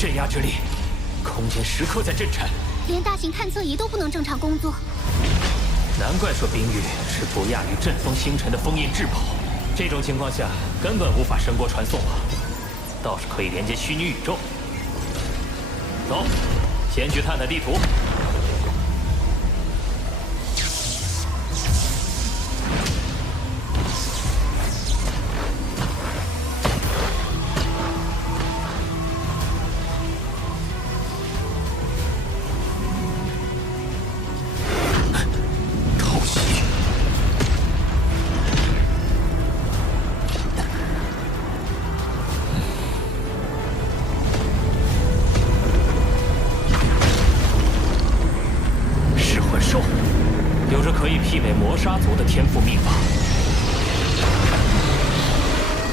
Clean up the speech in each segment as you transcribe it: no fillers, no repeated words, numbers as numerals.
镇压之力，空间时刻在震颤，连大型探测仪都不能正常工作。难怪说冰域是不亚于阵风星辰的封印至宝。这种情况下，根本无法声波传送啊，倒是可以连接虚拟宇宙。走，先去探探地图。 杀族的天赋秘法，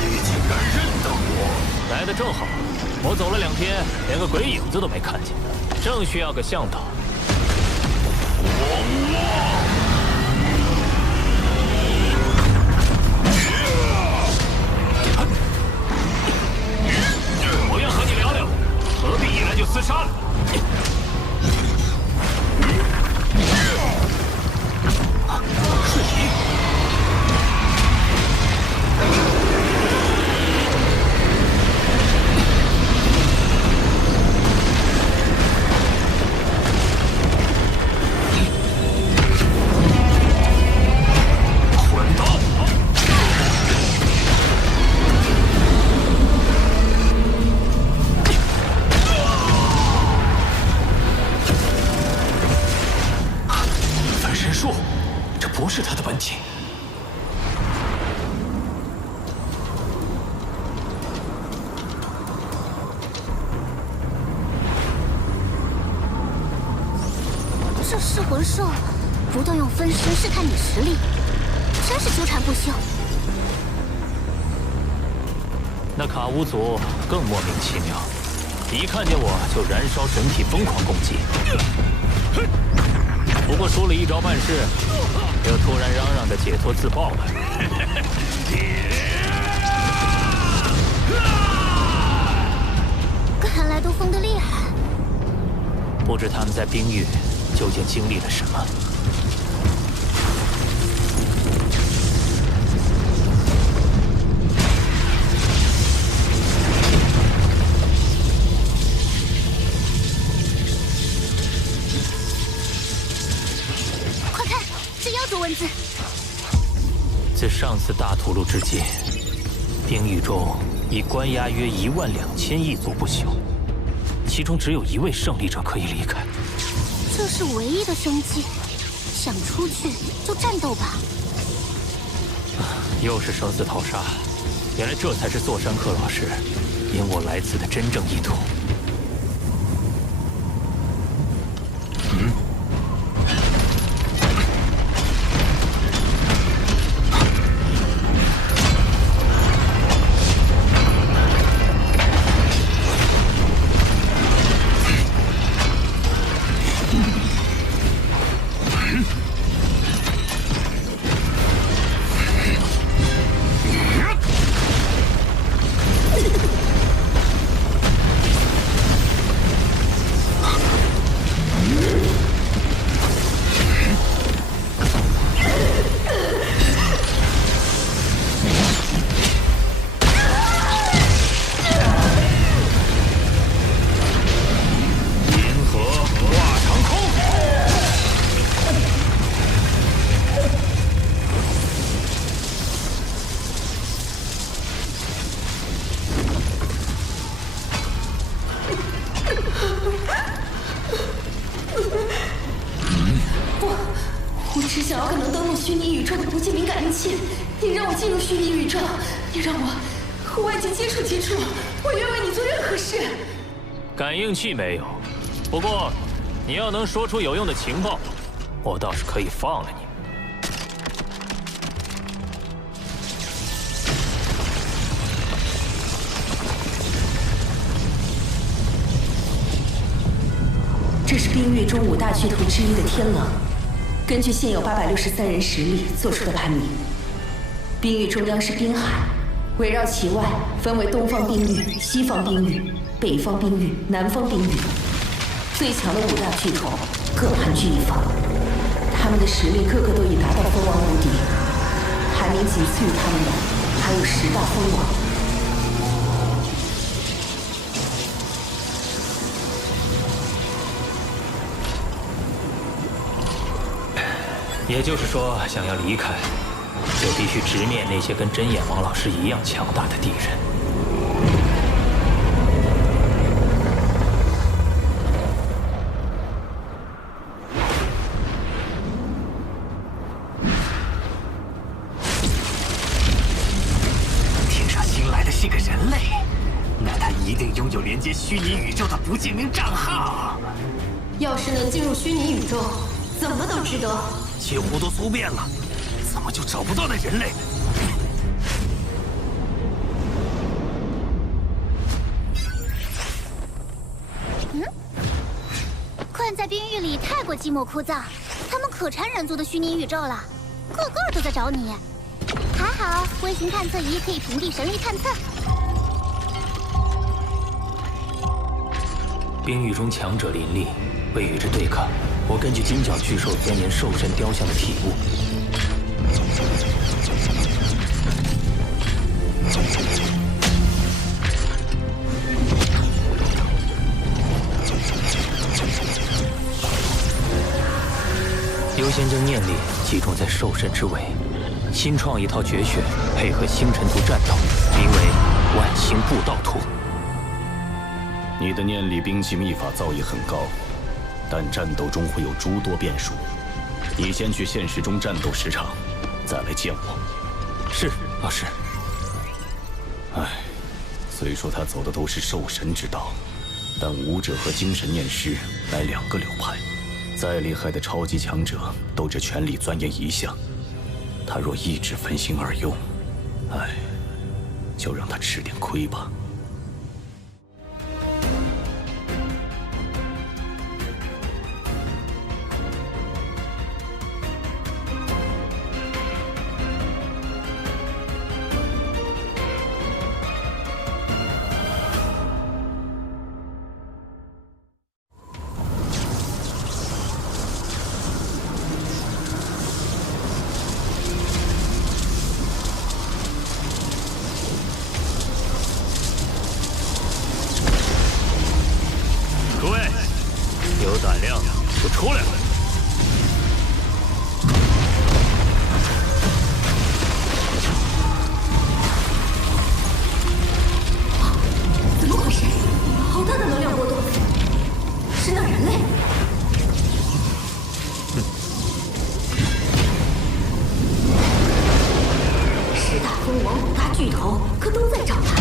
你竟然认得我！来的正好，我走了2天，连个鬼影子都没看见，正需要个向导。我要和你聊聊，何必一来就厮杀呢？ 瞬移，混刀！分身术。 这不是他的本体。这噬魂兽不断用分身试探你实力，真是纠缠不休。那卡乌族更莫名其妙，一看见我就燃烧神体，疯狂攻击。不过输了一招半式，又突然嚷嚷着解脱自爆了。看来都疯得厉害。不知他们在冰域究竟经历了什么。快看，是妖族文字。自上次大屠戮至今，冰域中已关押约12000异族不朽，其中只有1位胜利者可以离开。这是唯一的生机，想出去就战斗吧。又是生死淘沙，原来这才是座山克老师引我来此的真正意图。感应器没有，不过你要能说出有用的情报，我倒是可以放了你。这是冰域中5大巨头之一的天狼，根据现有863人实力做出的排名。冰域中央是冰海，围绕其外分为东方冰域、西方冰域、北方冰域、南方冰域。最强的5大巨头各盘踞一方，他们的实力个个都已达到蜂王无敌，排名仅次于他们的还有10大蜂王。也就是说，想要离开，就必须直面那些跟针眼王老师一样强大的敌人。天上新来的是个人类，那他一定拥有连接虚拟宇宙的不记名账号。要是能进入虚拟宇宙，怎么都值得。几乎都搜遍了，怎么就找不到那人类？困在冰域里太过寂寞枯燥，他们可馋人族的虚拟宇宙了，个个都在找你。还好微型探测仪可以屏蔽神域探测。冰域中强者林立，为与之对抗，我根据金角巨兽钻研兽神雕像的体悟。优先将念力集中在兽神之尾，新创一套绝学，配合星辰图战斗，名为万星布道图。你的念力兵器秘法造诣很高，但战斗中会有诸多变数。你先去现实中战斗10场，再来见我。是，老师。唉，虽说他走的都是兽神之道，但武者和精神念师乃2个流派，再厉害的超级强者都只全力钻研一项。他若一直分心而用，唉，就让他吃点亏吧。有胆量就出来！怎么回事？好大的能量波动！是那人类？10大蜂王5大巨头可都在找他。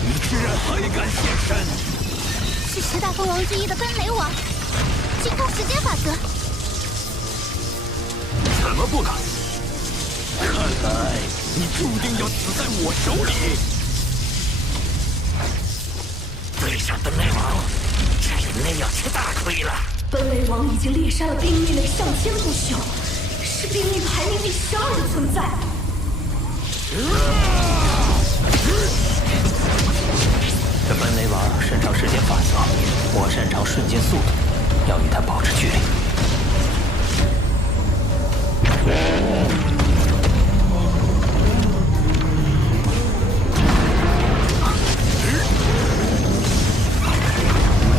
你居然还敢现身！是10大蜂王之一的奔雷王，精通时间法则。怎么不敢？看来你注定要死在我手里。对上奔雷王，人类要吃大亏了。奔雷王已经猎杀了冰域内上千不朽，是冰域排名第12的存在。这奔雷王擅长时间法则，我擅长瞬间速度，要与他保持距离。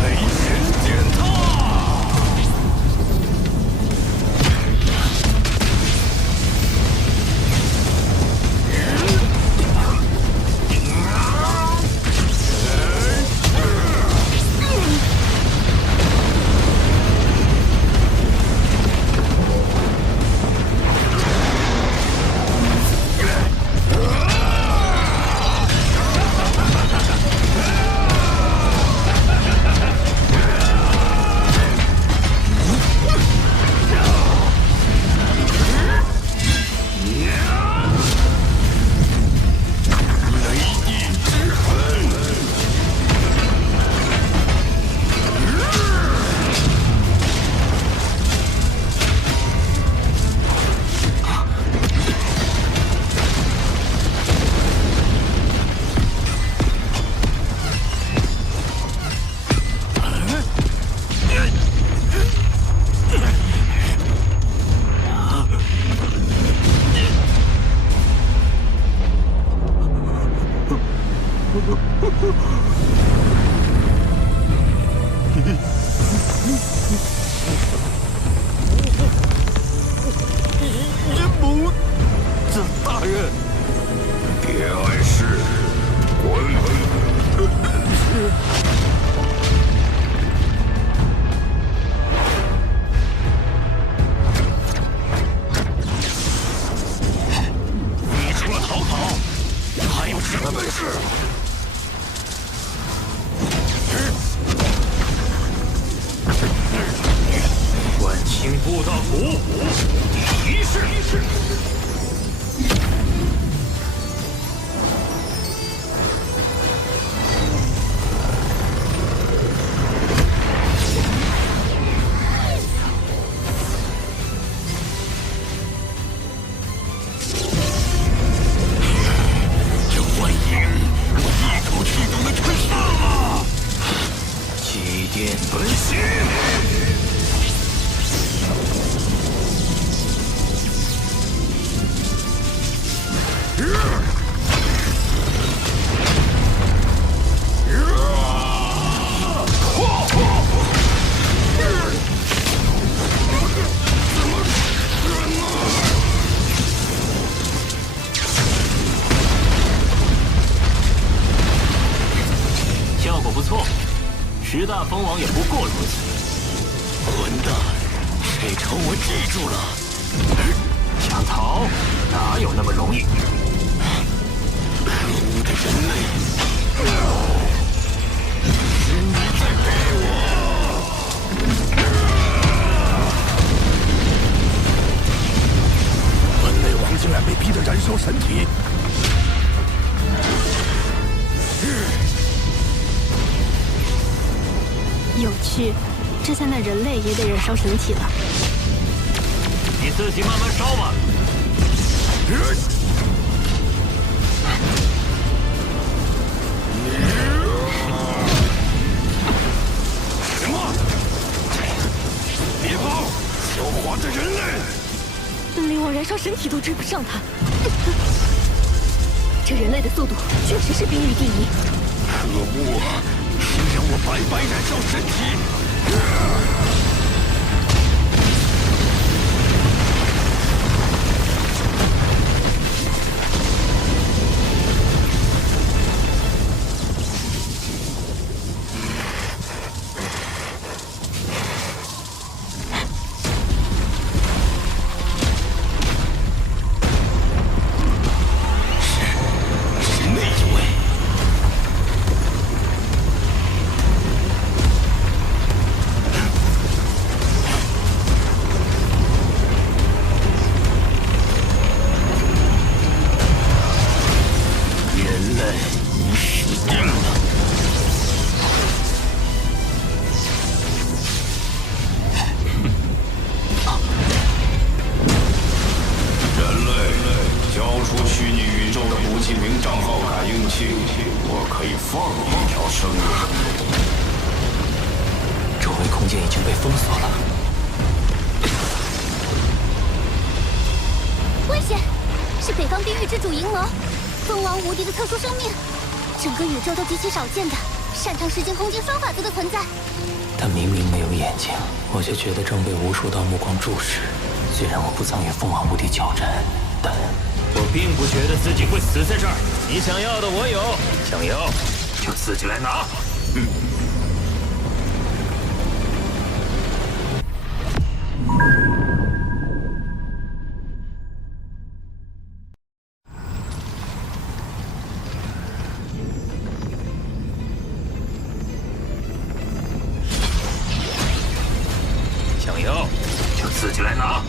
雷神践踏！母子大人，别碍事，滚！你除了逃跑，还有什么本事？万青布道图，第一式。这幻影，我一口气都能吞下了。祭奠本心。效果不错，10大封王也不过如此。混蛋，这仇我记住了。想逃，哪有那么容易？可恶的人类！是你在逼我！本内王竟然被逼得燃烧神体！有趣，这下那人类也得燃烧神体了。你自己慢慢烧吧。什么？别跑！狡猾的人类！本内王燃烧神体都追不上他。这人类的速度确实是冰域第一。可恶！谁让我白白燃烧身体？是那一位。人类，你死定了！人类，交出虚拟宇宙的不记名账号感应器，我可以放你一条生路。周围空间已经被封锁了。危险！是北方冰域之主银楼，蜂王无敌的特殊生命，整个宇宙都极其少见的，擅长时间空间双法则的存在。他明明没有眼睛，我却觉得正被无数道目光注视。虽然我不曾与凤凰无敌交战，但我并不觉得自己会死在这儿。你想要的我有，想要就自己来拿。想要就自己来拿。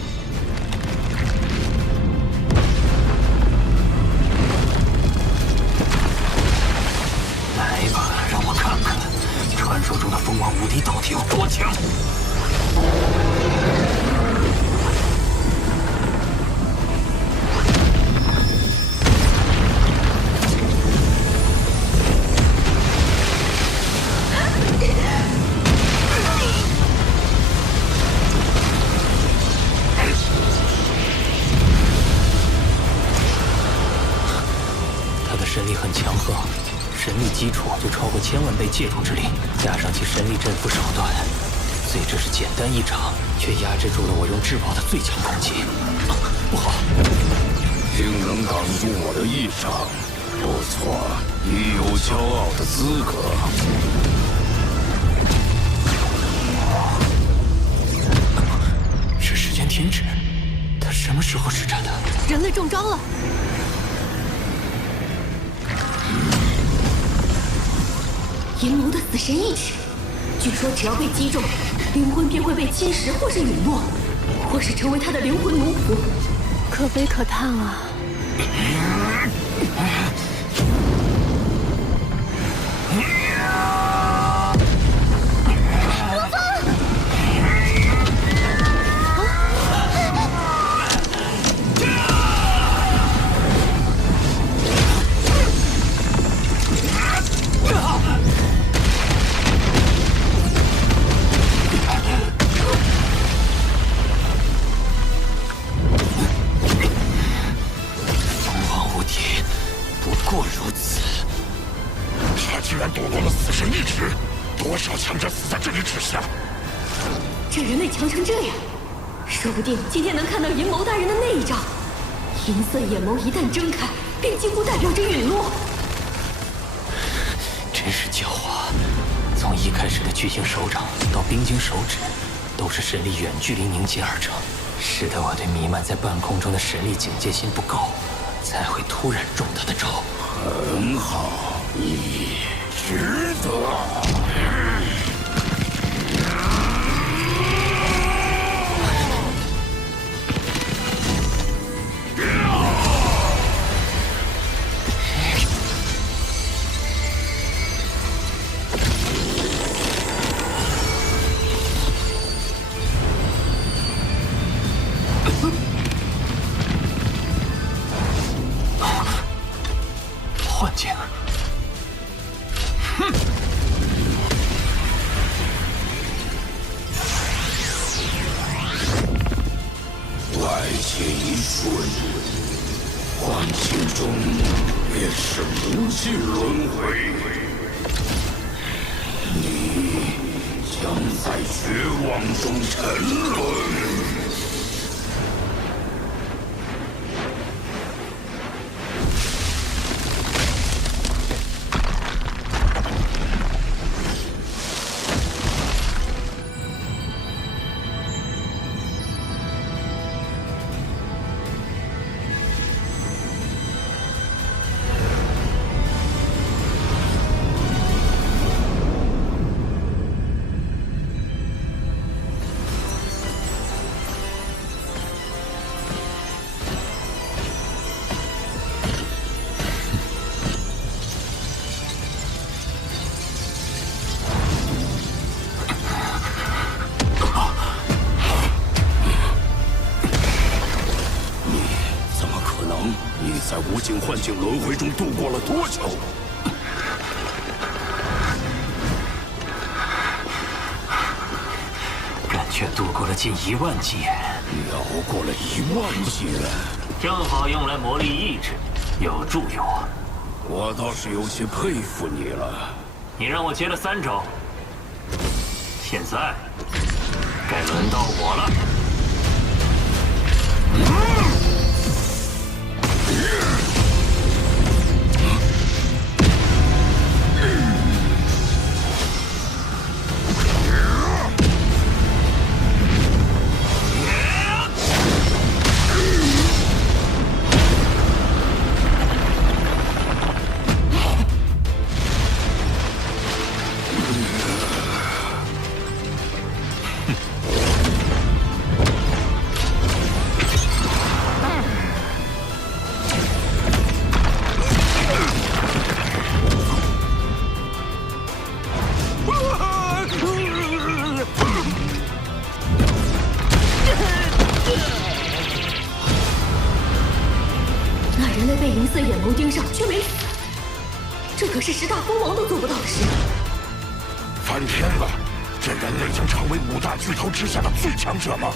来吧，让我看看传说中的蜂王无敌到底有多强。他的神力很强横，神力基础就超过1000万倍借助之力，加上其神力镇服手段，虽只是简单一掌，却压制住了我用至宝的最强攻击。不好！竟能挡住我的一掌，不错，你有骄傲的资格。是时间停止，他什么时候施展的？人类中招了！阴谋的死神意志，据说只要被击中，灵魂便会被侵蚀或是陨落，或是成为他的灵魂奴仆，可悲可叹啊！这人类强成这样，说不定今天能看到阴谋大人的那一招。银色眼眸一旦睁开，便几乎代表着陨落。真是狡猾！从一开始的巨型手掌到冰晶手指，都是神力远距离凝结而成，使得我对弥漫在半空中的神力警戒心不高，才会突然中他的招。很好，你值得。幻境。外界一瞬，幻境中便是无尽轮回。你将在绝望中沉沦。在无尽幻境轮回中度过了多久？感觉度过了近1万纪元，你熬过了1万纪元，正好用来磨砺意志，有助于我。我倒是有些佩服你了。你让我接了3招，现在该轮到我了。人类被银色眼眸盯上却没死，这可是10大蜂王都做不到的事。翻天了！这人类将成为5大巨头之下的最强者吗？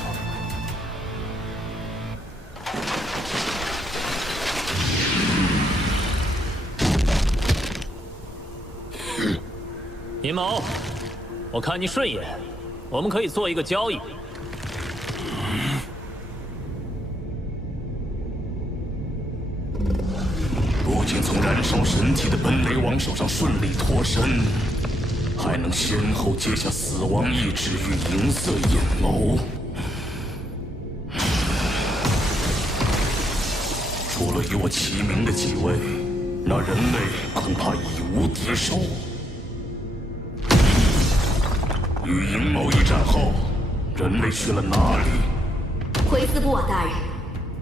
阴谋，我看你顺眼，我们可以做一个交易。不仅从燃烧神体的本雷王手上顺利脱身，还能先后接下死亡意志与银色阴谋。除了与我齐名的几位，那人类恐怕已无敌手。与阴谋一战后，人类去了哪里？回斯布瓦大人，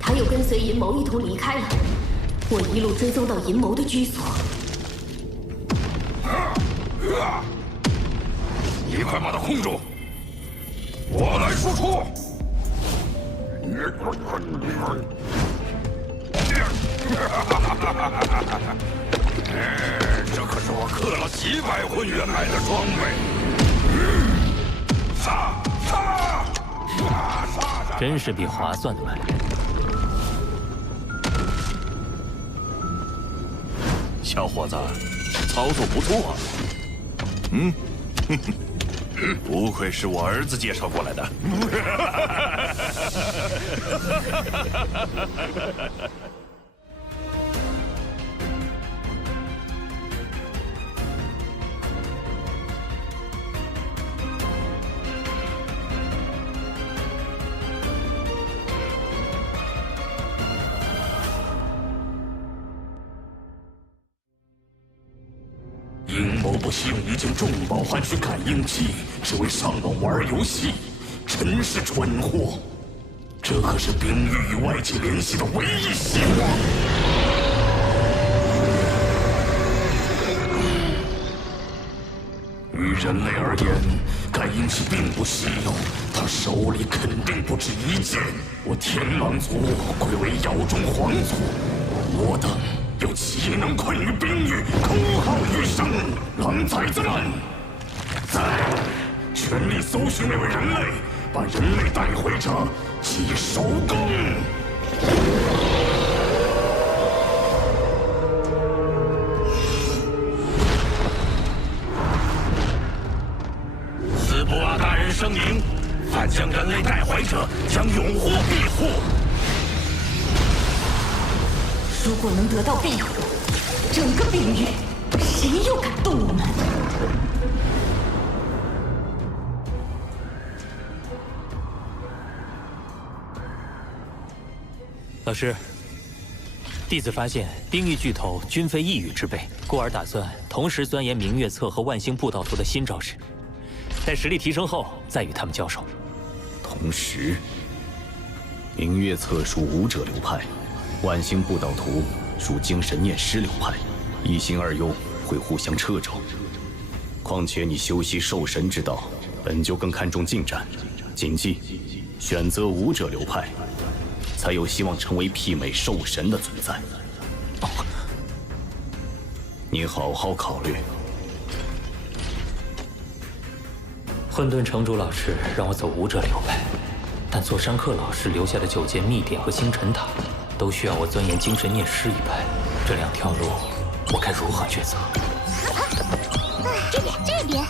他又跟随银谋一同离开了。我一路追踪到银谋的居所。你快把他控住！我来输出。这可是我氪了几百魂元买的装备。真是笔划算的买卖。小伙子，操作不错。不愧是我儿子介绍过来的。阴谋不惜用一件重宝换取感应器，只为上网玩游戏，真是蠢货！这可是冰域与外界联系的唯一希望。于人类而言，感应器并不稀有，他手里肯定不止一件。我天狼族贵为妖中皇族，我等又岂能困于冰域，空耗余生？狼崽子们，在全力搜寻那位人类，把人类带回这即收工。斯布瓦大人声明：凡将人类带回者，将永获庇护。如果能得到庇护，整个冰域，谁又敢动我们？老师，弟子发现冰域巨头均非一羽之辈，故而打算同时钻研明月册和万星布道图的新招式，待实力提升后再与他们交手。同时，明月册属武者流派，万星布道图属精神念师流派，一心二用会互相掣肘。况且你修习兽神之道，本就更看重近战，谨记，选择武者流派，才有希望成为媲美兽神的存在。你好好考虑。混沌城主老师让我走武者流派，但座山客老师留下的9件秘典和星辰塔，都需要我钻研精神念师一派。这2条路，我该如何抉择？这边。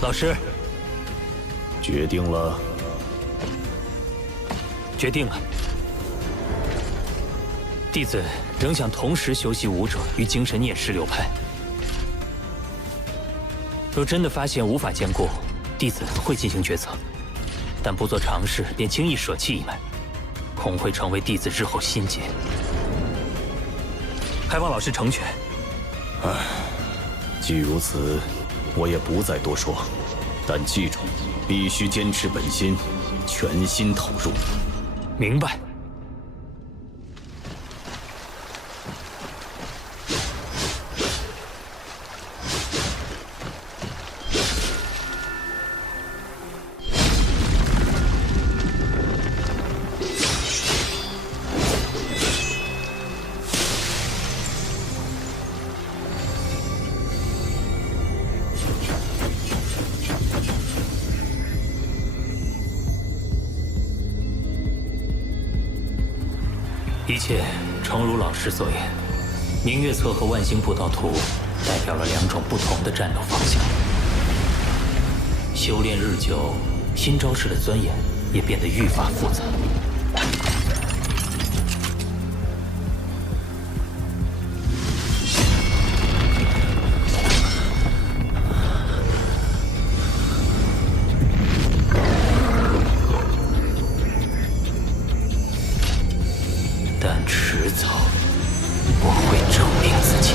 老师，决定了。决定了。弟子仍想同时修习武者与精神念师流派。若真的发现无法兼顾，弟子会进行抉择，但不做尝试便轻易舍弃一脉，恐会成为弟子日后心结。还望老师成全。既如此，我也不再多说，但记住，必须坚持本心，全心投入。明白。一切诚如老师所言，明月册和万星布道图代表了2种不同的战斗方向。修炼日久，新招式的钻研也变得愈发复杂。但迟早，我会证明自己。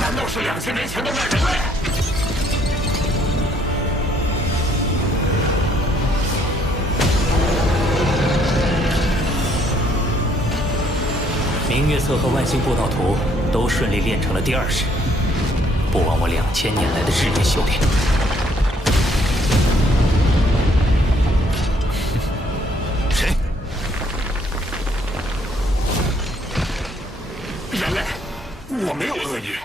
难道是2000年前的那人类？明月册和万星布道图都顺利练成了第2式，不枉我2000年来的日夜修炼。谁？人类，我没有恶意。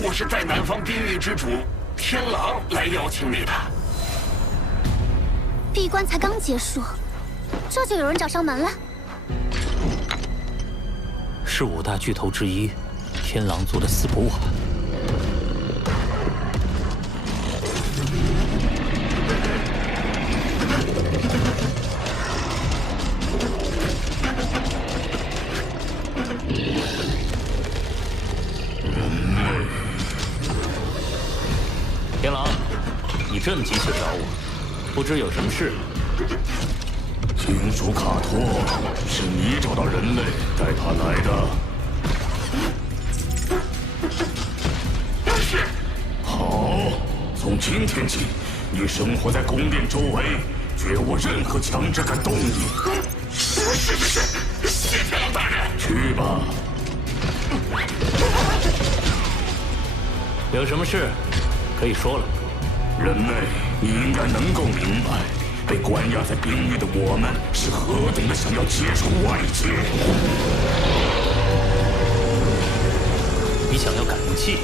我是带南方冰域之主天狼来邀请你的。闭关才刚结束，这就有人找上门了。是5大巨头之一，天狼族的斯普瓦。天狼，你这么急切找我，不知有什么事？听说卡托是你找到人类带他来的。是。好，从今天起，你生活在宫殿周围，绝无任何强者敢动你。是，谢天狼大人。去吧。有什么事可以说了。人类，你应该能够明白。被关押在冰域的我们，是何等的想要接触外界。你想要感应器，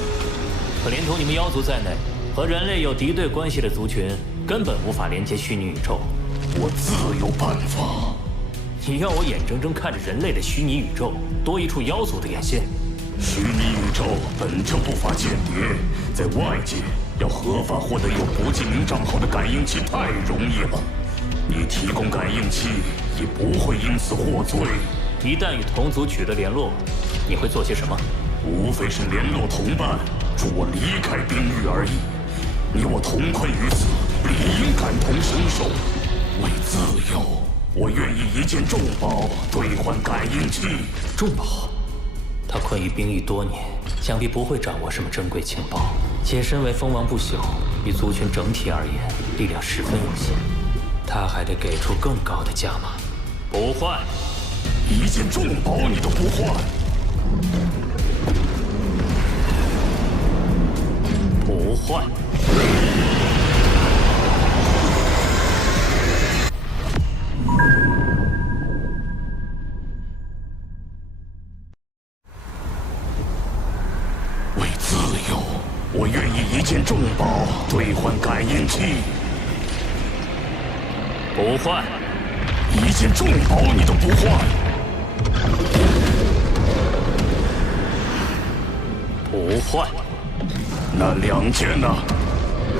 可连同你们妖族在内，和人类有敌对关系的族群，根本无法连接虚拟宇宙。我自有办法。你要我眼睁睁看着人类的虚拟宇宙多一处妖族的眼线？虚拟宇宙本就不乏间谍，在外界要合法获得有不记名账号的感应器太容易了。你提供感应器也不会因此获罪。一旦与同族取得联络，你会做些什么？无非是联络同伴，助我离开冰域而已。你我同困于此，理应感同身受。为自由，我愿意一件重宝兑换感应器。重宝？他困于冰域多年，想必不会掌握什么珍贵情报。且身为蜂王不朽，与族群整体而言，力量十分有限。他还得给出更高的价码。不换，一件重宝你都不换？不换。为自由，我愿意一件重宝兑换感应器。不换，一件重宝你都不换？不换。那2件呢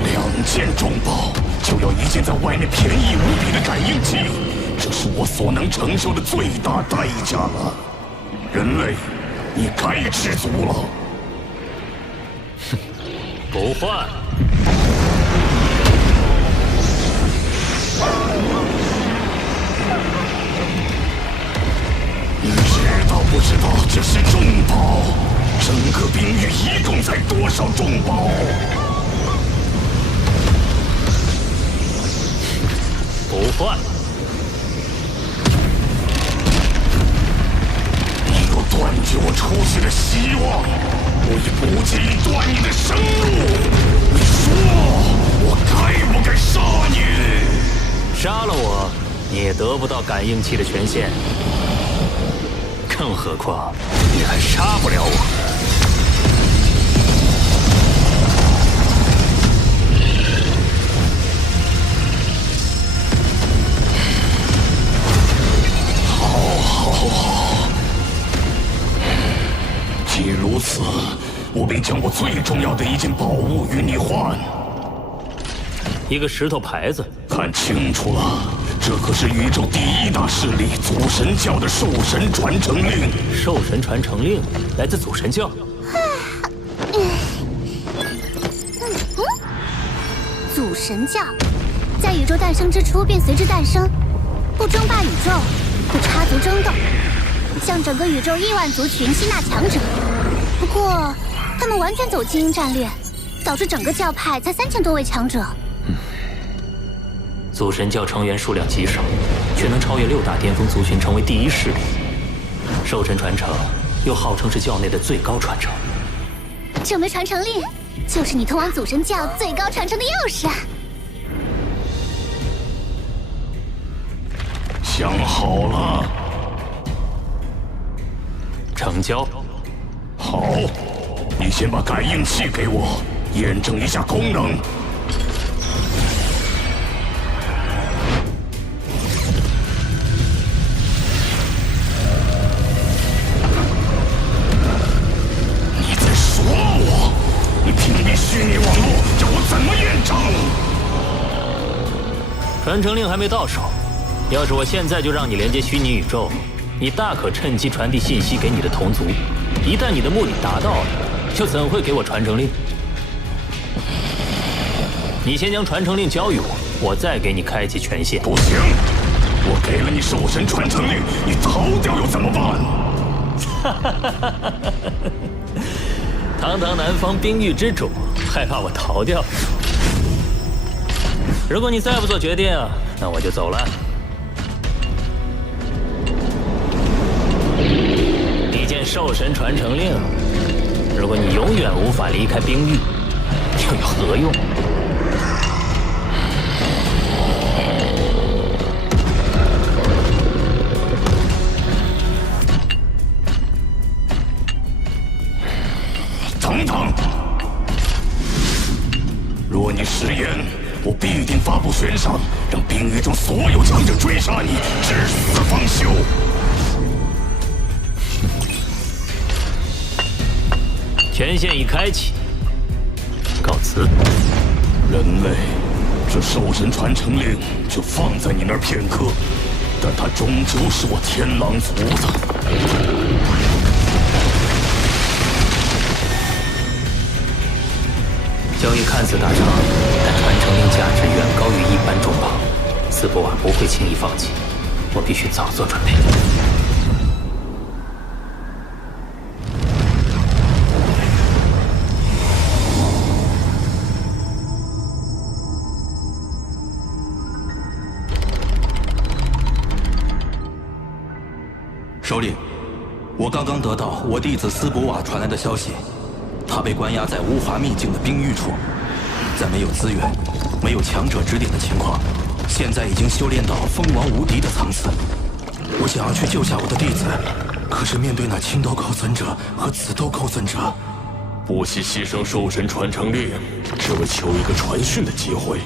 ？2件重宝就要一件在外面便宜无比的感应器，这是我所能承受的最大代价了。人类，你该知足了。哼，不换。不知道这是重宝，整个冰域一共才多少重宝？不换。你若断绝我出去的希望，我也不介意断你的生路。你说，我该不该杀你？杀了我，你也得不到感应器的权限。更何况，你还杀不了我。好，既如此，我便将我最重要的一件宝物与你换。一个石头牌子，看清楚了，这可是宇宙第一大势力祖神教的兽神传承令。兽神传承令来自祖神教。祖神教在宇宙诞生之初便随之诞生，不争霸宇宙，不插足争斗，向整个宇宙亿万族群吸纳强者。不过，他们完全走精英战略，导致整个教派才3000多位强者。祖神教成员数量极少，却能超越6大巅峰族群，成为第一势力。兽神传承又号称是教内的最高传承。这枚传承令就是你通往祖神教最高传承的钥匙啊！想好了？成交。好，你先把感应器给我，验证一下功能。你在说我？你屏蔽虚拟网络，叫我怎么验证？传承令还没到手，要是我现在就让你连接虚拟宇宙，你大可趁机传递信息给你的同族。一旦你的目的达到了，又怎会给我传承令？你先将传承令交予我，我再给你开启权限。不行，我给了你兽神传承令，你逃掉又怎么办？堂堂南方冰域之主，害怕我逃掉？如果你再不做决定，那我就走了。一件兽神传承令，如果你永远无法离开冰域，又有何用？等等！若你食言，我必定发布悬赏，让冰域中所有强者追杀你，至死方休。权限已开启，告辞。人类，这兽神传承令就放在你那儿片刻，但它终究是我天狼族的。交易看似大伤，但传承令价值远高于一般重宝，斯波瓦不会轻易放弃，我必须早做准备。首领，我刚刚得到我弟子斯博瓦传来的消息，他被关押在无华秘境的冰域处，在没有资源、没有强者指点的情况，现在已经修炼到封王无敌的层次。我想要去救下我的弟子，可是面对那青斗寇存者和紫斗寇存者，不惜牺牲兽神传承令，只为求一个传讯的机会。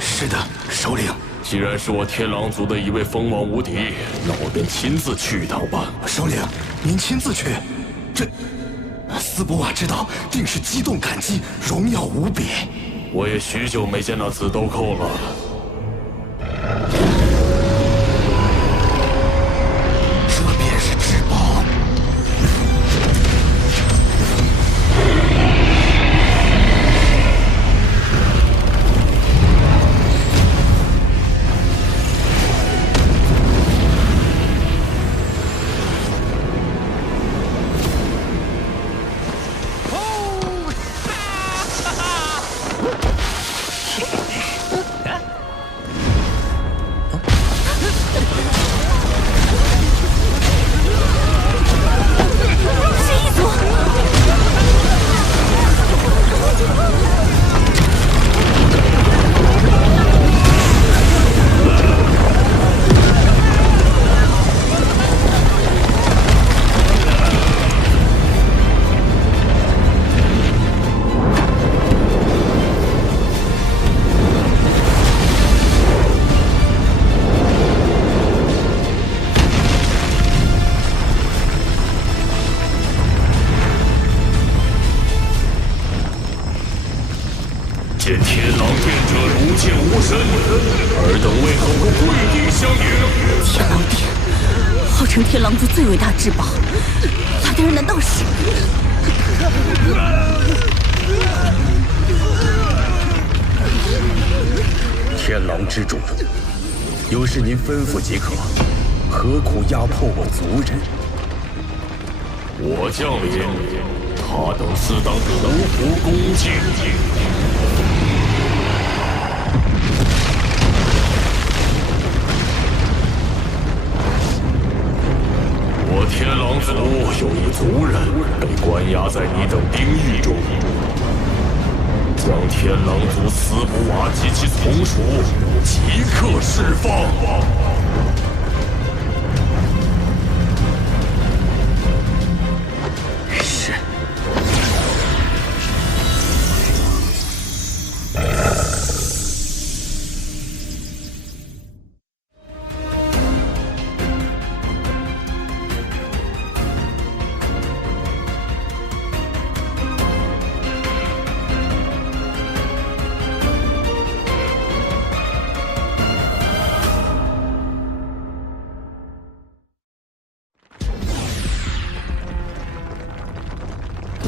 是的，首领。既然是我天狼族的一位封王无敌，那我便亲自去一趟吧。首领，您亲自去，这斯博瓦知道定是激动感激，荣耀无比。我也许久没见那紫斗寇了。这便是至宝。见天狼殿者如见吾身，尔等为何不跪地相迎？天狼殿，号称天狼族最伟大至宝，来的人难道是？天狼之主，有事您吩咐即可，何苦压迫我族人？我降临，他等自当匍匐恭敬。我天狼族有一族人被关押在你等兵狱中，将天狼族斯普瓦及其从属即刻释放。是。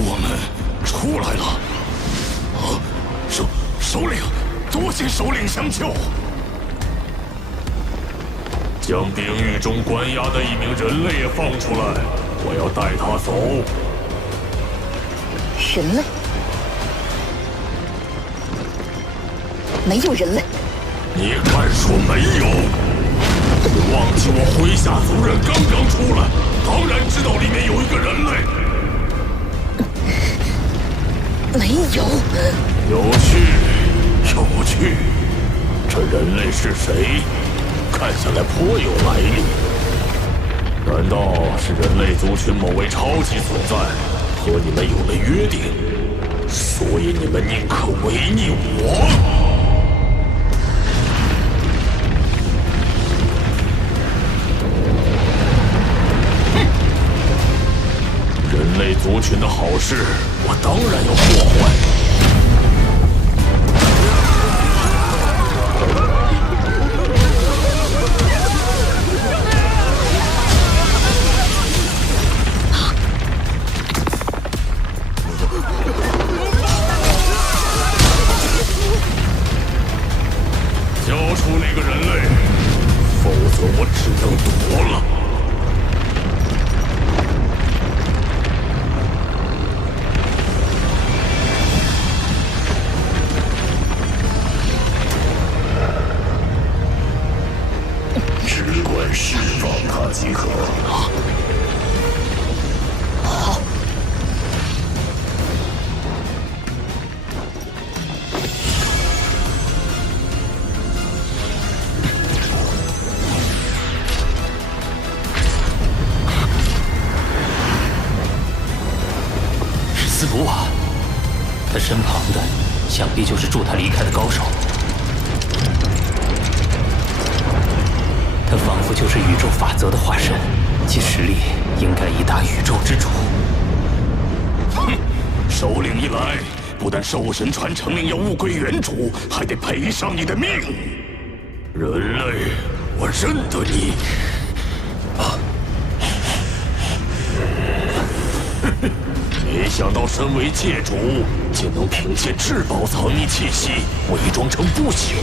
我们出来了！啊，首领，多谢首领相救。将兵狱中关押的一名人类也放出来，我要带他走。人类？没有人类。你敢说没有？你忘记我麾下族人刚刚出来，当然知道里面有一个人类。没有。有趣，有趣。这人类是谁？看下来颇有来历。难道是人类族群某位超级存在和你们有了约定，所以你们宁可违逆我？人类族群的好事，我当然要破坏。交出那个人类，否则我只能躲了。只管释放他即可。好。是斯普瓦，他身旁的想必就是助他离开的高手。他仿佛就是宇宙法则的化身，其实力应该已达宇宙之主。哼，首领一来，不但兽神传承令要物归原主，还得赔上你的命。人类，我认得你。没想到身为界主，竟能凭借至宝藏匿气息，伪装成不朽。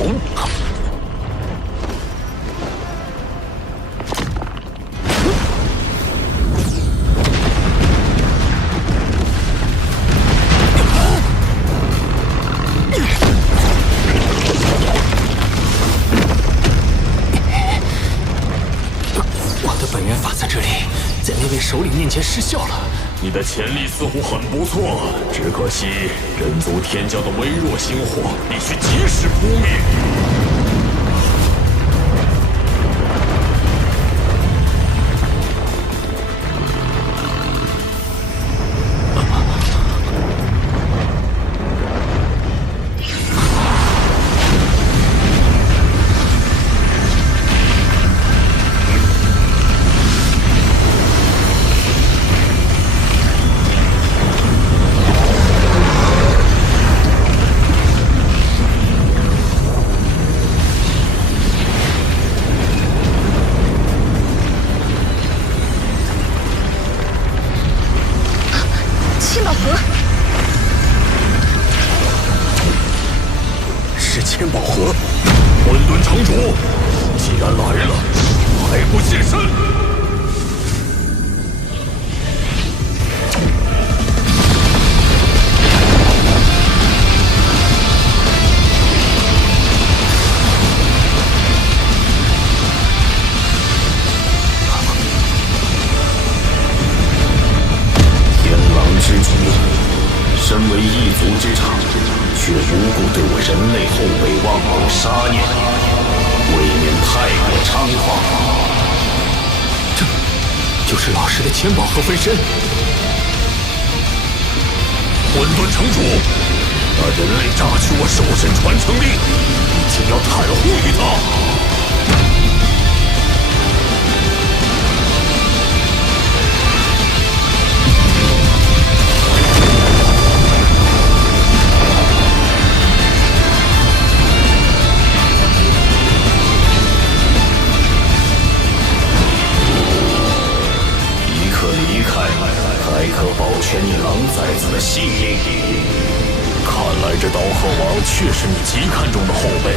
我的本源法在这里，在那位首领面前失效了。你的潜力似乎很不错，只可惜人族天骄的微弱星火必须及时扑灭。千宝盒。混沌城主，既然来了，还不现身？天狼之主，身为一族之长，却无故对我人类后辈妄动杀念，未免太过猖狂。这就是老师的千宝盒分身。混沌城主，那人类榨取我兽神传承令，你竟要袒护于他？离开，还可保全你狼崽子的性命。看来这刀鹤王确是你极看重的后辈，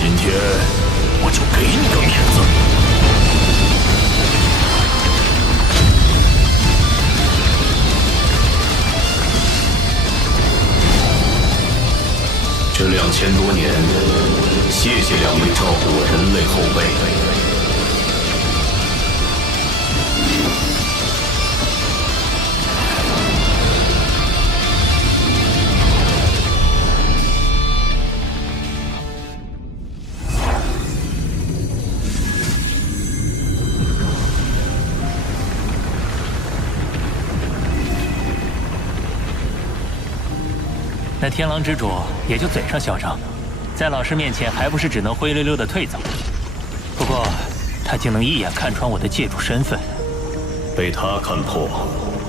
今天我就给你个面子。这2000多年，谢谢两位照顾我人类后辈。那天狼之主也就嘴上嚣张，在老师面前还不是只能灰溜溜的退走。不过，他竟能一眼看穿我的借主身份，被他看破，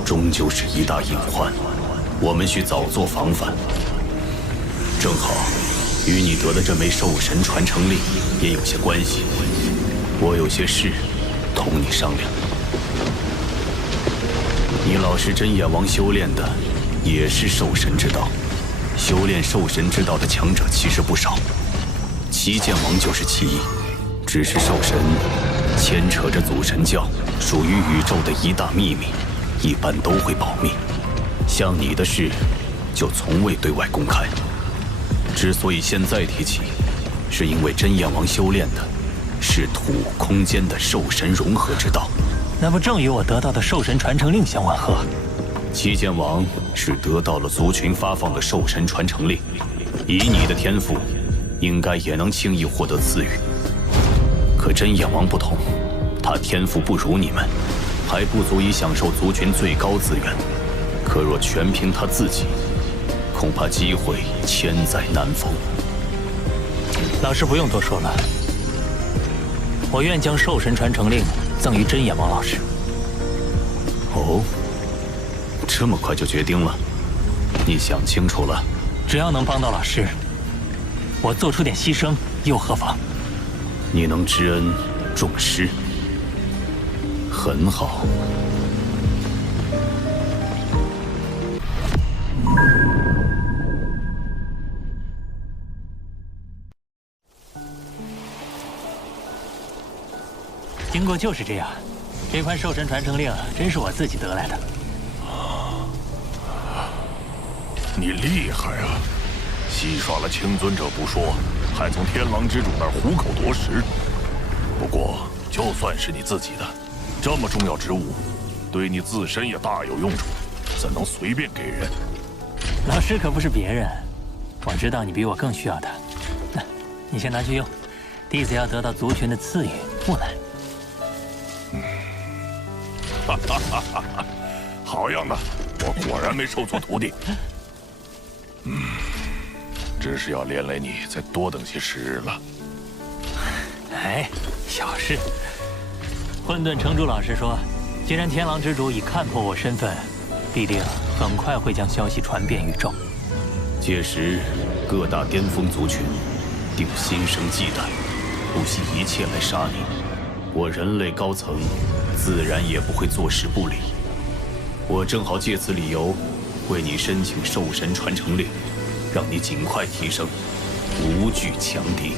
终究是一大隐患。我们需早做防范。正好，与你得的这枚兽神传承令也有些关系。我有些事同你商量。你老师真眼王修炼的也是兽神之道。修炼兽神之道的强者其实不少，七剑王就是其一。只是兽神牵扯着祖神教，属于宇宙的一大秘密，一般都会保密。像你的事，就从未对外公开。之所以现在提起，是因为真眼王修炼的是土空间的兽神融合之道。那不正与我得到的兽神传承令相吻合？七剑王是得到了族群发放的兽神传承令，以你的天赋，应该也能轻易获得赐予。可真眼王不同，他天赋不如你们，还不足以享受族群最高资源。可若全凭他自己，恐怕机会千载难逢。老师不用多说了，我愿将兽神传承令赠予真眼王老师。哦。这么快就决定了？你想清楚了？只要能帮到老师，我做出点牺牲又何妨？你能知恩重施，很好。经过就是这样，这块兽神传承令真是我自己得来的。你厉害啊！戏耍了青尊者不说，还从天狼之主那儿虎口夺食。不过，就算是你自己的，这么重要之物，对你自身也大有用处，怎能随便给人？老师可不是别人，我知道你比我更需要它。那，你先拿去用。弟子要得到族群的赐予，不难。哈哈哈哈哈！好样的，我果然没收错徒弟。只是要连累你再多等些时日了。哎，小事。混沌城主老师说，既然天狼之主已看破我身份，必定很快会将消息传遍宇宙。届时，各大巅峰族群定心生忌惮，不惜一切来杀你。我人类高层自然也不会坐视不理。我正好借此理由，为你申请兽神传承令，让你尽快提升，无惧强敌。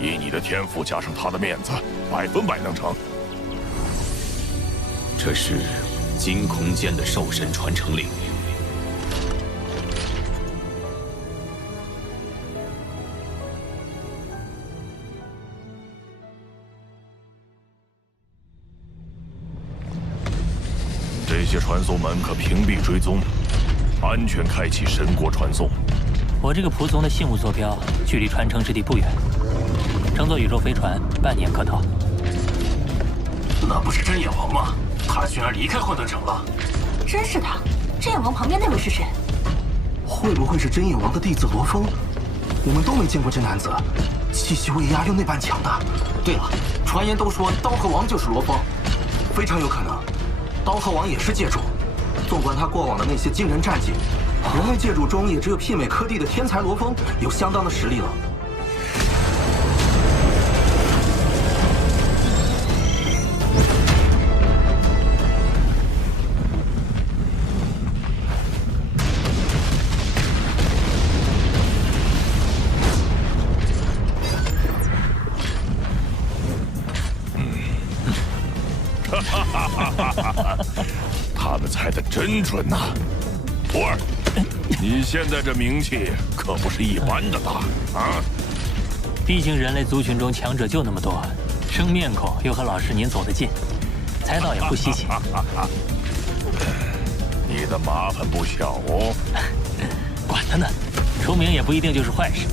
以你的天赋加上他的面子，100%能成。这是金空间的兽神传承令。这些传送门可屏蔽追踪，安全开启神国传送。我这个仆从的信物坐标距离传承之地不远，乘坐宇宙飞船半年可到。那不是真眼王吗？他居然离开混沌城了。真是的，真眼王旁边那位是谁？会不会是真眼王的弟子罗峰？我们都没见过这男子，气息威压又那般强大。对了，传言都说刀客王就是罗峰，非常有可能。刀客王也是界主，纵观他过往的那些惊人战绩，人类界主中也只有媲美柯蒂的天才罗峰有相当的实力了。他们猜得真准呐！徒儿，你现在这名气可不是一般的大啊！毕竟人类族群中强者就那么多，生面孔又和老师您走得近，猜到也不稀奇。你的麻烦不小哦。管他呢，出名也不一定就是坏事。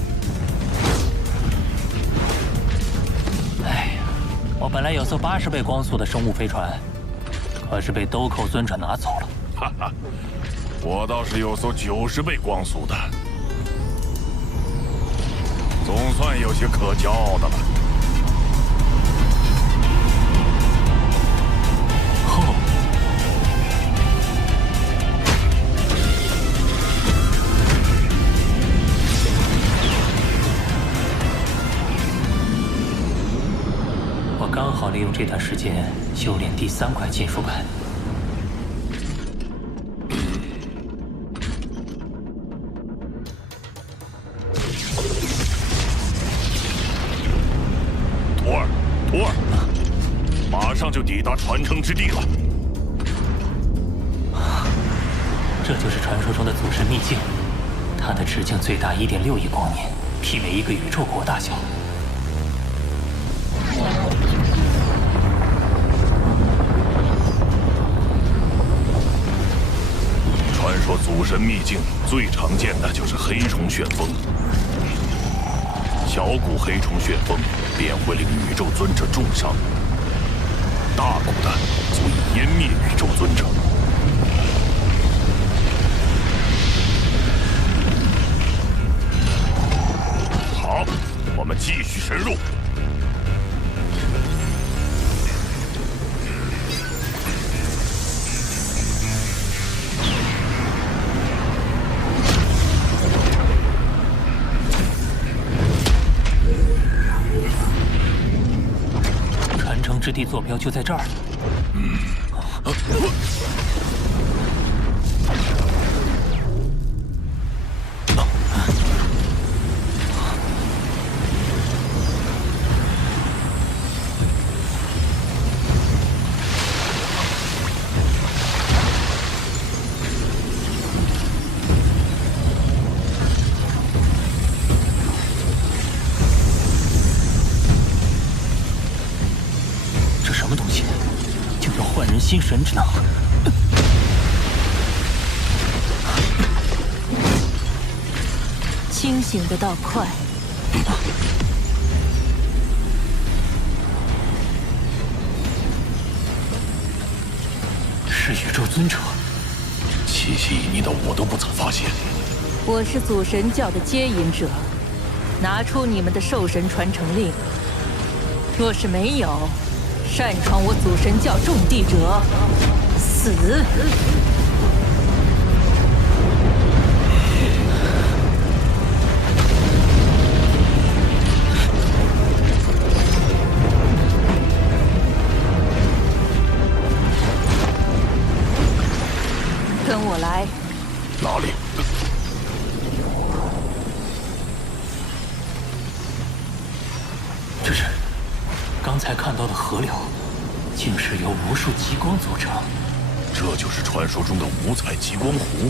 哎呀，我本来有艘80倍光速的生物飞船，可是被兜寇尊者拿走了。哈哈，我倒是有艘90倍光速的，总算有些可骄傲的了。哦，我刚好利用这段时间修炼第3块金属板。徒儿，马上就抵达传承之地了。这就是传说中的祖神秘境，它的直径最大1.6亿光年，媲美一个宇宙国大小。传说祖神秘境最常见的就是黑虫旋风，小股黑虫旋风便会令宇宙尊者重伤，大股的足以湮灭宇宙尊者。好，我们继续深入。之地坐标就在这儿。心神之能，清醒的倒快。是宇宙尊者，气息旖旎的我都不曾发现。我是祖神教的接引者，拿出你们的兽神传承令。若是没有，擅闯我祖神教重地者，死！跟我来。哪里？才看到的河流，竟是由无数极光组成。这就是传说中的五彩极光湖。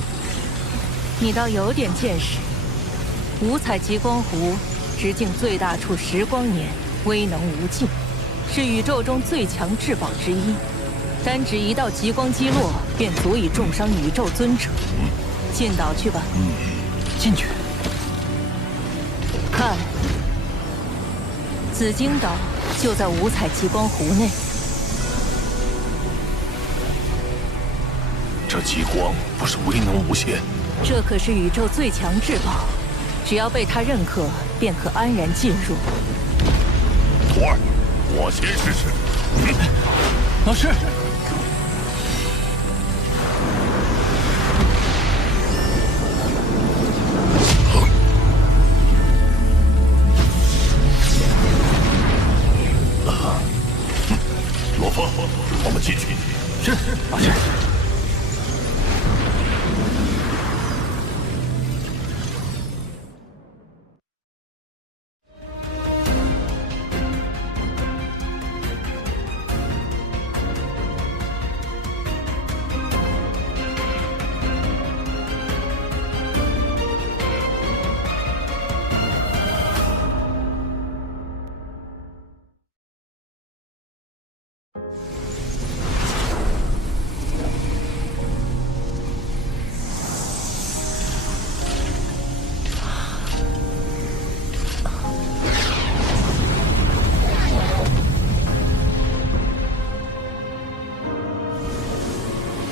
你倒有点见识。五彩极光湖直径最大处10光年，威能无尽，是宇宙中最强至宝之一。单指一道极光击落，便足以重伤宇宙尊者。进岛去吧。进去。看，紫荆岛就在五彩极光湖内。这极光不是威能无限？这可是宇宙最强至宝，只要被他认可，便可安然进入。徒儿，我先试试。老师。罗峰，我们进去。是，老师。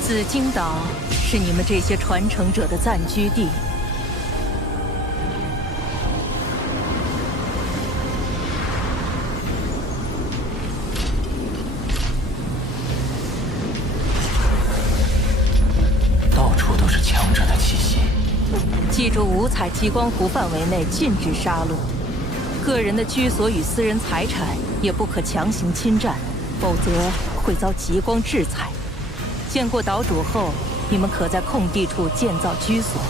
紫荆岛是你们这些传承者的暂居地。到处都是强者的气息。记住，五彩极光湖范围内禁止杀戮，个人的居所与私人财产也不可强行侵占，否则会遭极光制裁。见过岛主后，你们可在空地处建造居所。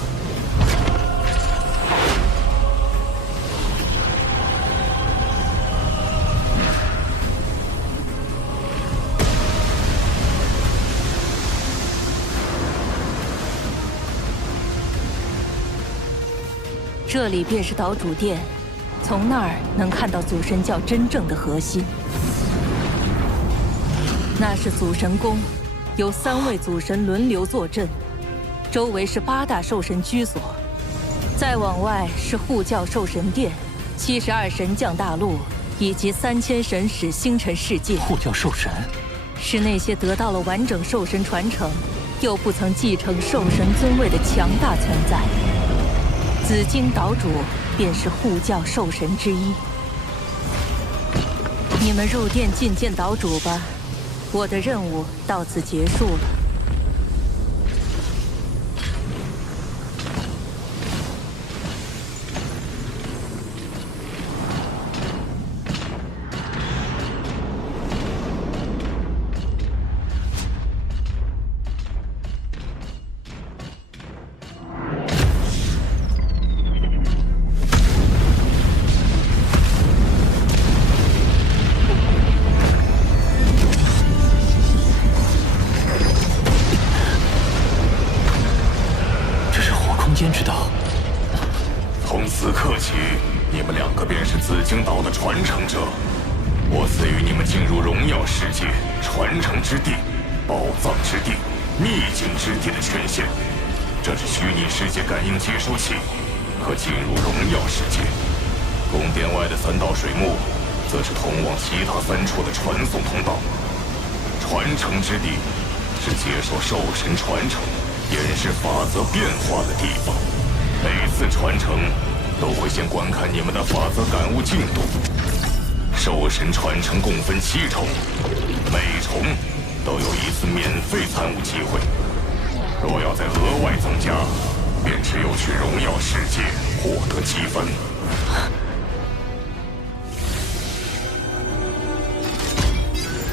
这里便是岛主殿，从那儿能看到祖神教真正的核心。那是祖神宫。由3位祖神轮流坐镇，周围是8大兽神居所，再往外是护教兽神殿、72神将大陆以及3000神使星辰世界。护教兽神是那些得到了完整兽神传承，又不曾继承兽神尊位的强大存在。紫荆岛主便是护教兽神之一。你们入殿觐见岛主吧。我的任务到此结束了。间之道。从此刻起，你们2个便是紫荆岛的传承者。我赐予你们进入荣耀世界、传承之地、宝藏之地、秘境之地的权限。这是虚拟世界感应接收器，可进入荣耀世界。宫殿外的3道水幕，则是通往其他3处的传送通道。传承之地是接受兽神传承、演示法则变化的地方。每次传承都会先观看你们的法则感悟进度。兽神传承共分7重，每重都有1次免费参悟机会。若要再额外增加，便只有去荣耀世界获得积分。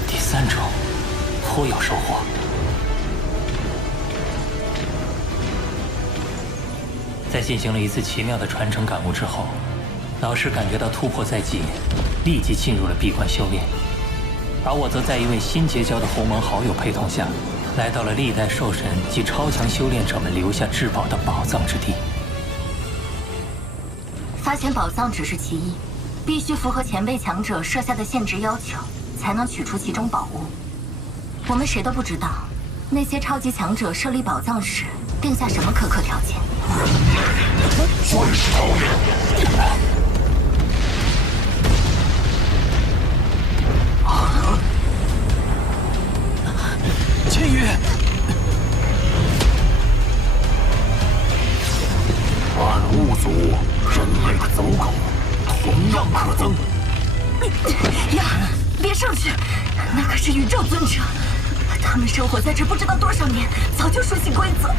第3重，颇有收获。在进行了一次奇妙的传承感悟之后，老师感觉到突破在即，立即进入了闭关修炼。而我则在一位新结交的鸿蒙好友陪同下，来到了历代兽神及超强修炼者们留下至宝的宝藏之地。发现宝藏只是其一，必须符合前辈强者设下的限制要求，才能取出其中宝物。我们谁都不知道，那些超级强者设立宝藏时定下什么苛刻条件。最是讨厌。千羽，暗物族，人类的走狗，同样可憎。呀，别上去，那可是宇宙尊者，他们生活在这不知道多少年，早就熟悉规则。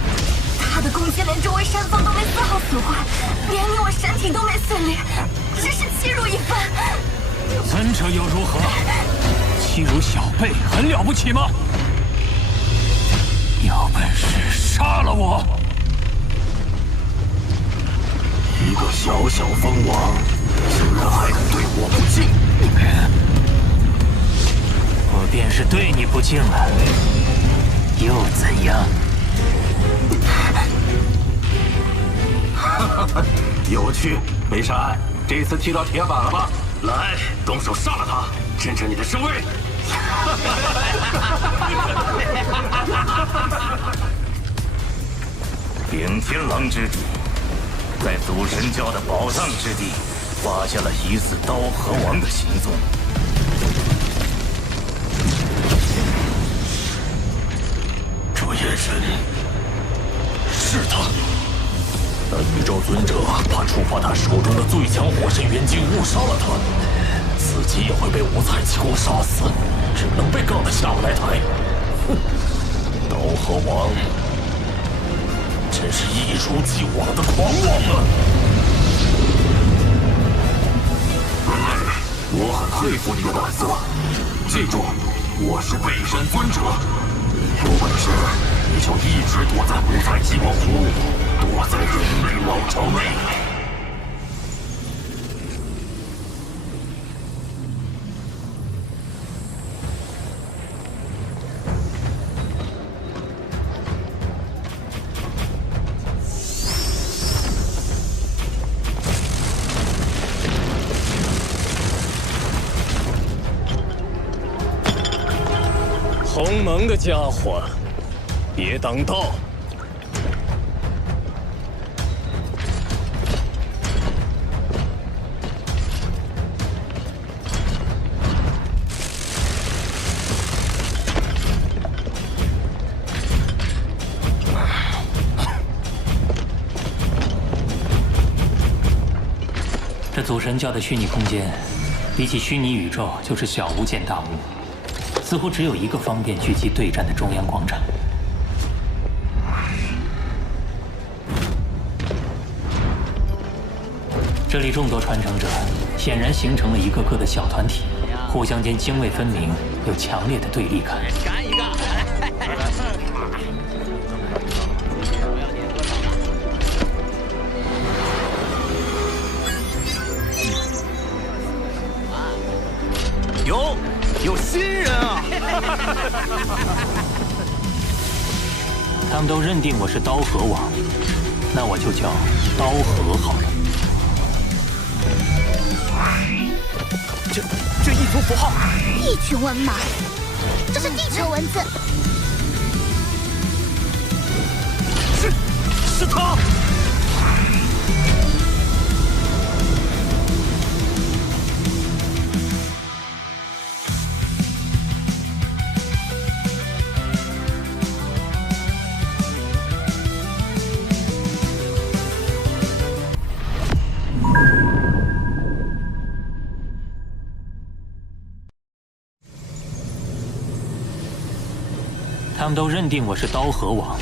他的攻击连周围山峰都没丝毫损坏，连你我身体都没碎裂，真是欺辱一番。尊者又如何？欺辱小辈很了不起吗？有本事杀了我！一个小小蜂王，竟然还敢对我不敬！我便是对你不敬了，又怎样？有趣，梅山，这次踢到铁板了吧？来，动手杀了他，振振你的声威！顶天狼之主在祖神教的宝藏之地发现了疑似刀河王的行踪。这眼神是他。那宇宙尊者怕触发他手中的最强火神元晶误杀了他，自己也会被五彩气功杀死，只能被杠得下不来台。哼，刀河王真是一如既往的狂妄啊！我很佩服你的胆色，记住，我是北山尊者，有本事你就一直躲在五彩激光湖，躲在人类王朝内。鸿蒙的家伙，别挡道！这祖神教的虚拟空间，比起虚拟宇宙就是小巫见大巫。似乎只有一个方便聚集对战的中央广场。这里众多传承者显然形成了一个个的小团体，互相间泾渭分明，有强烈的对立感。干一个！有新人啊！他们都认定我是刀河王，那我就叫刀河好了。这一族符号，一群文盲，这是地球文字。是他！他们都认定我是刀河王，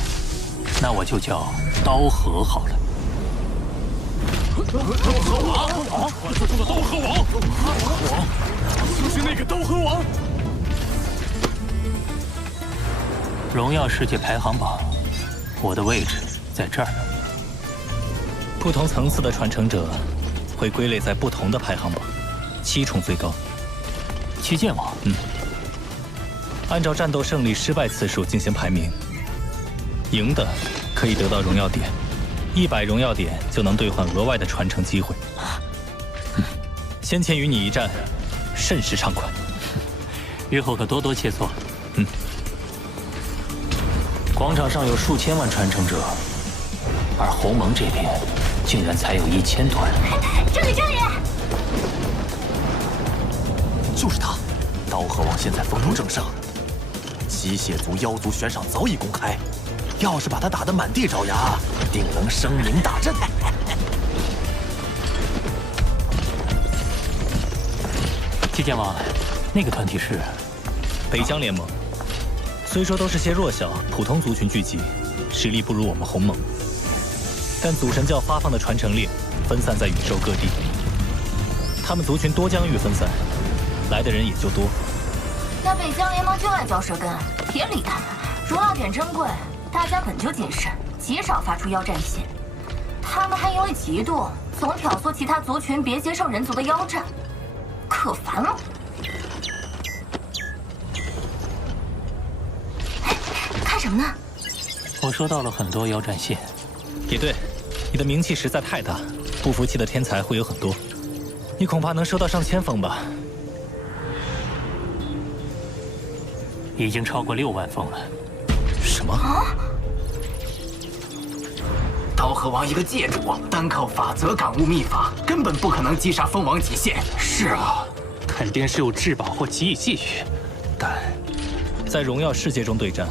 那我就叫刀河好了。刀河王，传说中的刀河王，就是那个刀河王。荣耀世界排行榜，我的位置在这儿。不同层次的传承者会归类在不同的排行榜，7重最高。七剑王，按照战斗胜利失败次数进行排名，赢的可以得到荣耀点，100荣耀点就能兑换额外的传承机会。先前与你一战，甚是畅快，日后可多多切磋。嗯。广场上有数千万传承者，而鸿蒙这边竟然才有1000团。这里！就是他，刀河王现在风头正盛，机械族、妖族悬赏早已公开，要是把他打得满地找牙，定能声名大振。祭剑王，那个团体是北疆联盟。虽说都是些弱小普通族群聚集，实力不如我们鸿蒙，但祖神教发放的传承令分散在宇宙各地，他们族群多疆域分散，来的人也就多。那北疆联盟就爱嚼舌根，别理他们。荣耀点珍贵，大家本就谨慎，极少发出妖战信。他们还因为嫉妒，总挑唆其他族群别接受人族的妖战，可烦了。看什么呢？我收到了很多妖战信。也对，你的名气实在太大，不服气的天才会有很多，你恐怕能收到上千封吧。已经超过6万封了。什么？刀河王一个界主，单靠法则感悟秘法，根本不可能击杀蜂王极限。是啊，肯定是有至宝或奇异技艺，但在荣耀世界中对战，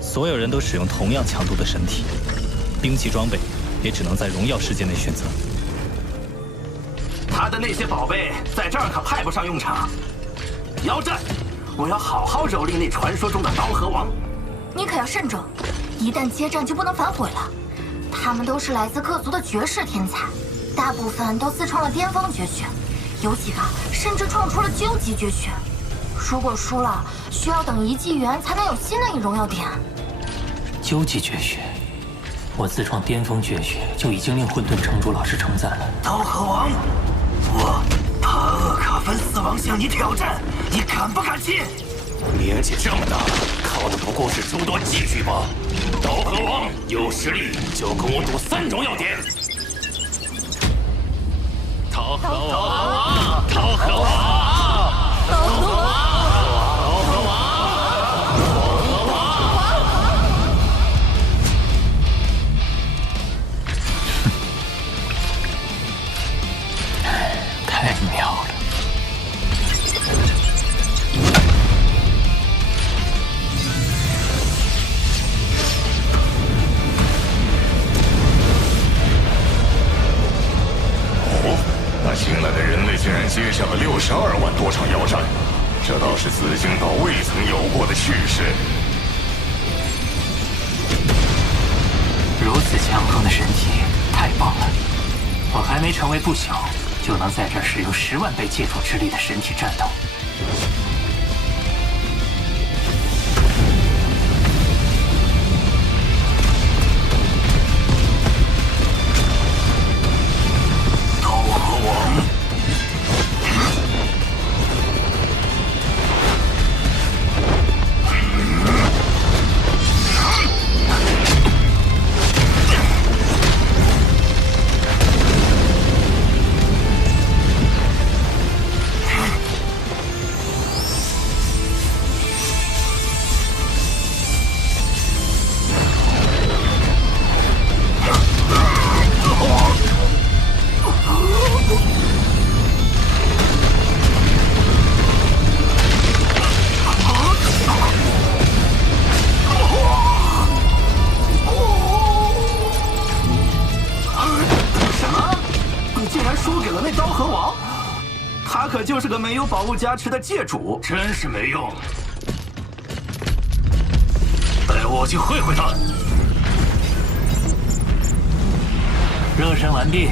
所有人都使用同样强度的神体，兵器装备也只能在荣耀世界内选择。他的那些宝贝在这儿可派不上用场。妖战，我要好好蹂躏那传说中的刀河王。你可要慎重，一旦接战就不能反悔了。他们都是来自各族的绝世天才，大部分都自创了巅峰绝学，有几个甚至创出了究极绝学。如果输了，需要等1纪元才能有新的一荣耀点。究极绝学，我自创巅峰绝学就已经令混沌城主老师称赞了。刀河王，我帕厄卡芬四王向你挑战，你敢不敢去？年纪这么大了，靠的不过是诸多技术吧？刀河王有实力就跟我赌3荣耀点。刀河王，刀河王，刀河王，刀河王，刀河王。太妙了。那新来的人类竟然接下了62万多场妖战，这倒是紫金岛未曾有过的趋势。如此强横的神体，太棒了！我还没成为不朽，就能在这儿使用10万倍界主之力的神体战斗。就是个没有宝物加持的界主，真是没用。带我去会会他。热身完毕，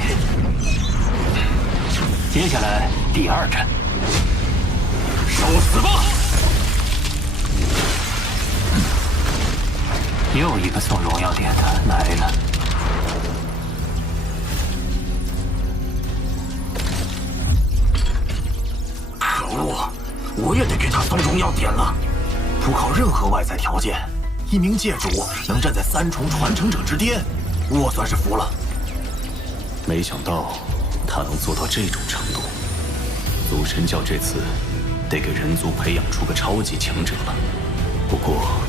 接下来第2战，受死吧！又一个送荣耀点的来了。可恶，我也得给他送荣耀点了。不靠任何外在条件，一名界主能站在3重传承者之巅，我算是服了。没想到他能做到这种程度。祖神教这次得给人族培养出个超级强者了。不过，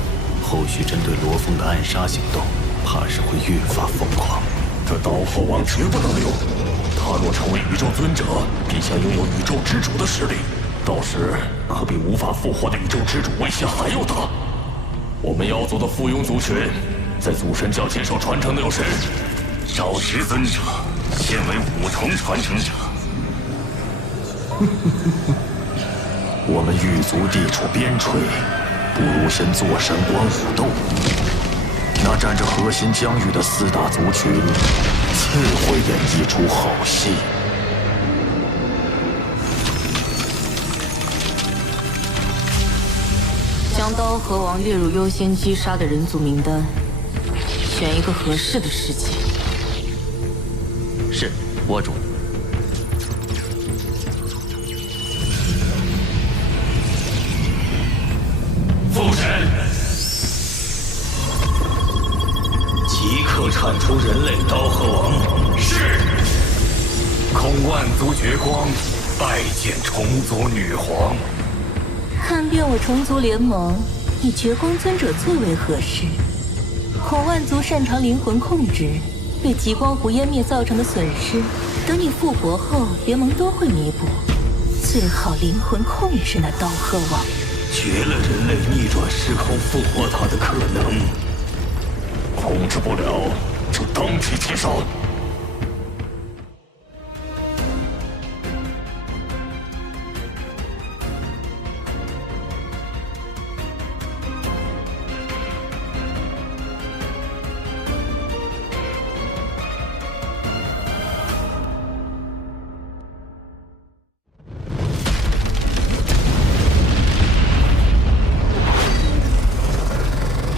后续针对罗峰的暗杀行动，怕是会越发疯狂。这刀后王绝不能留，他若成为宇宙尊者，必将拥有宇宙之主的实力，到时可比无法复活的宇宙之主威胁还要大。我们妖族的附庸族群，在祖神教接受传承的有谁？少时尊者现为5重传承者。我们狱卒地处边陲，不如先坐山观虎斗。那占着核心疆域的4大族群，自会演绎出好戏。将刀河王列入优先击杀的人族名单，选一个合适的时机。是，我主。父神，即刻铲除人类刀河王。是。恐万族绝光，拜见虫族女皇。看遍我虫族联盟，以绝光尊者最为合适。恐万族擅长灵魂控制，被极光湖湮灭造成的损失，等你复活后，联盟都会弥补。最好灵魂控制那刀河王，绝了人类逆转时空复活他的可能。控制不了，就当即击杀。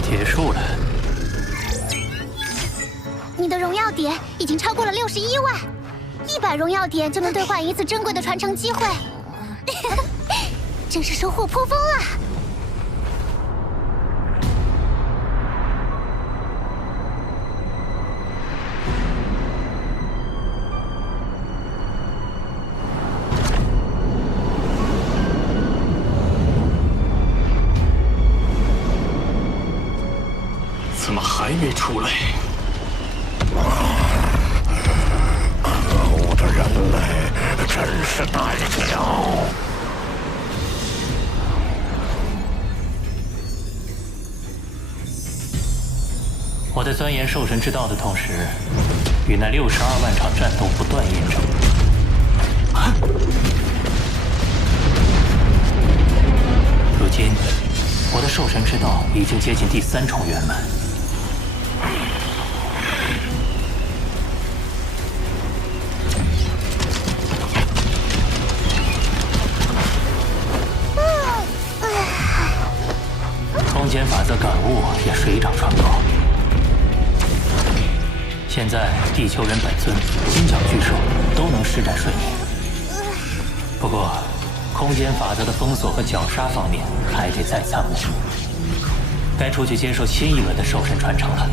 结束了。你的荣耀点已经超过了61万，100荣耀点就能兑换1次珍贵的传承机会，真是收获颇丰啊！怎么还没出来？可恶的人类，真是胆小！我在钻研兽神之道的同时，与那62万场战斗不断验证。如今，我的兽神之道已经接近第3重圆满。空间法则感悟也水涨船高。现在，地球人本尊、金角巨兽都能施展瞬移。不过，空间法则的封锁和绞杀方面还得再参谋。该出去接受新一轮的兽神传承了。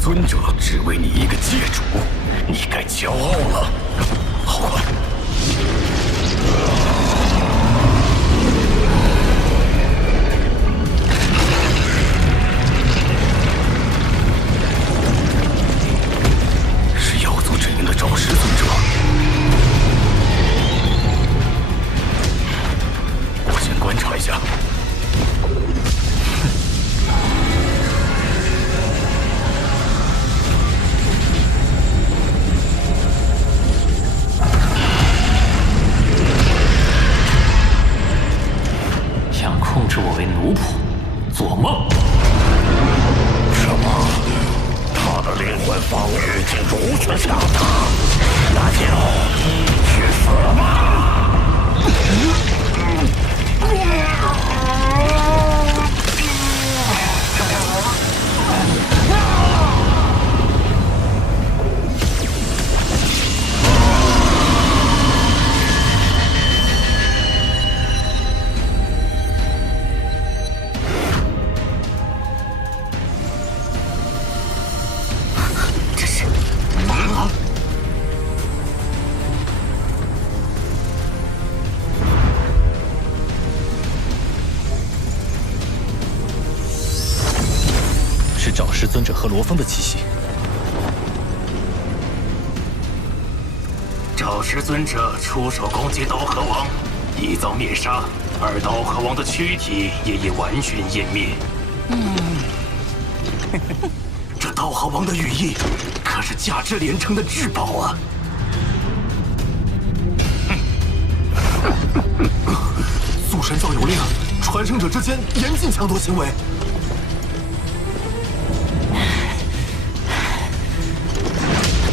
尊者只为你一个界主，你该骄傲了。好快！是妖族阵营的招式尊者。方域竟如此强大，那就去死吧！找师尊者和罗峰的气息。找师尊者出手攻击刀河王，已遭灭杀，而刀河王的躯体也已完全湮灭。这刀河王的羽翼可是价值连城的至宝啊！祖神教有令，传承者之间严禁抢夺行为。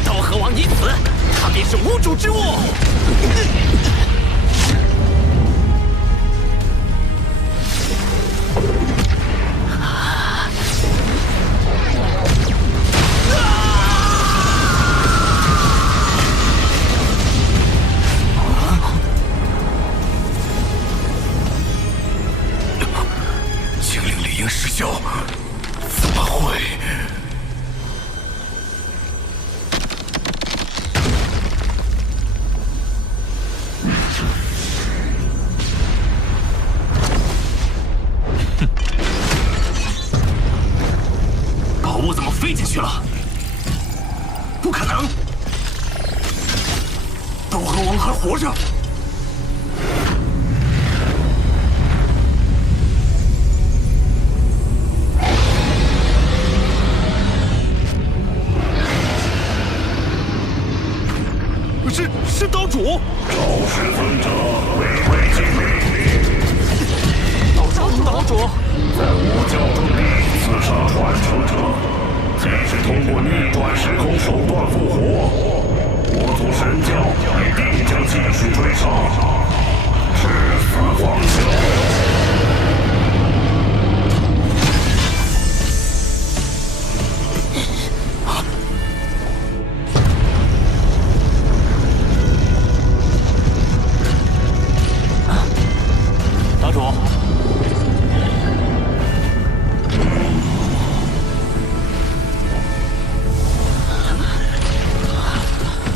刀河王已死，他便是无主之物。精灵理应失效，怎么会？宝物怎么飞进去了？不可能！刀河王还活着。是刀主。赵师尊者为魏晋命令。岛主，在我教中地刺杀传承者，即使通过逆转时空手段复活，我族神教也必将继续追杀，至死方休。岛主，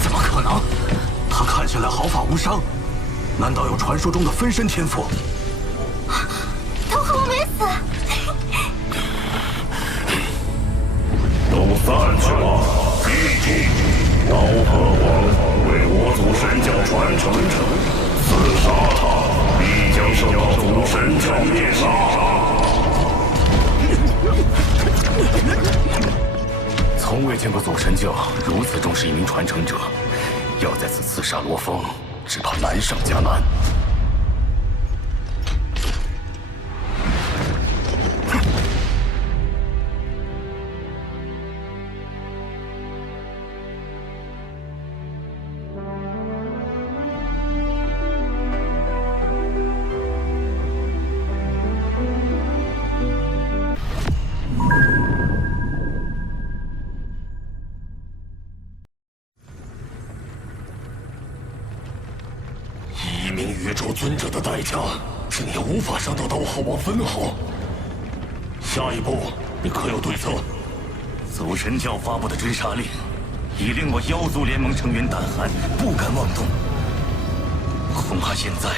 怎么可能？他看起来毫发无伤，难道有传说中的分身天赋？刀河王没死。都散去吧！记住，刀河王为我族神教传承者，刺杀他必将受到族神教灭杀。从未见过祖神教如此重视一名传承者，要在此刺杀罗峰，只怕难上加难。一名宇宙尊者的代价，竟也无法伤到刀河王分毫。下一步，你可有对策？祖神教发布的追杀令，已令我妖族联盟成员胆寒，不敢妄动。恐怕现在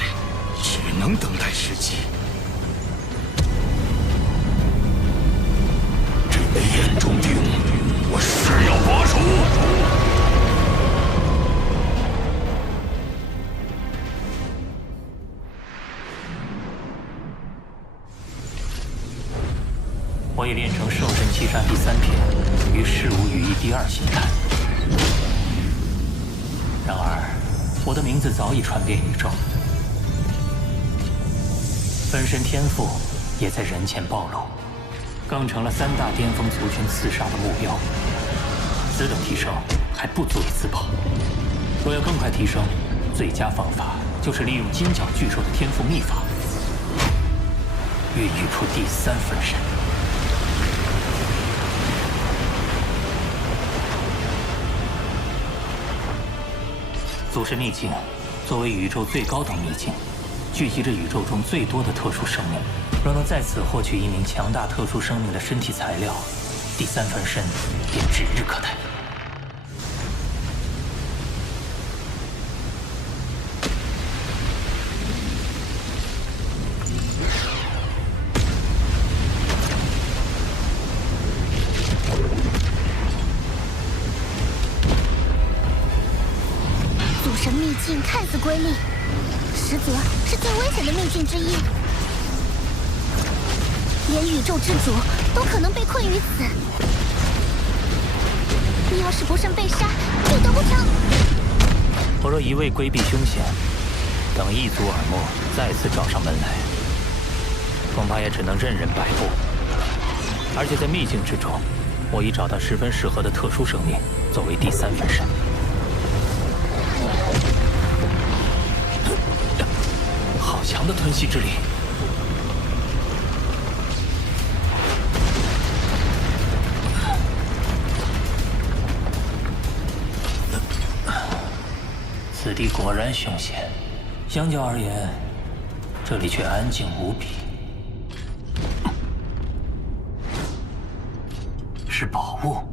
只能等待时机。这枚眼中钉，我誓要拔除。我已练成兽神七杀第3篇与事无羽翼第2形态。然而，我的名字早已传遍宇宙，分身天赋也在人前暴露，更成了3大巅峰族群刺杀的目标。此等提升还不足以自保。若要更快提升，最佳方法就是利用金角巨兽的天赋秘法，孕育出第3分身。祖神秘境作为宇宙最高等秘境，聚集着宇宙中最多的特殊生命。若能在此获取一名强大特殊生命的身体材料，第3分身便指日可待。祖神秘境看似瑰丽，实则是最危险的秘境之一。连宇宙之主都可能被困于此。你要是不慎被杀，必得不偿。我若一味规避凶险，等一族耳目再次找上门来，恐怕也只能任人摆布。而且在秘境之中，我已找到十分适合的特殊生命作为第3分身。好强的吞噬之力！此地果然凶险，相较而言，这里却安静无比。是宝物。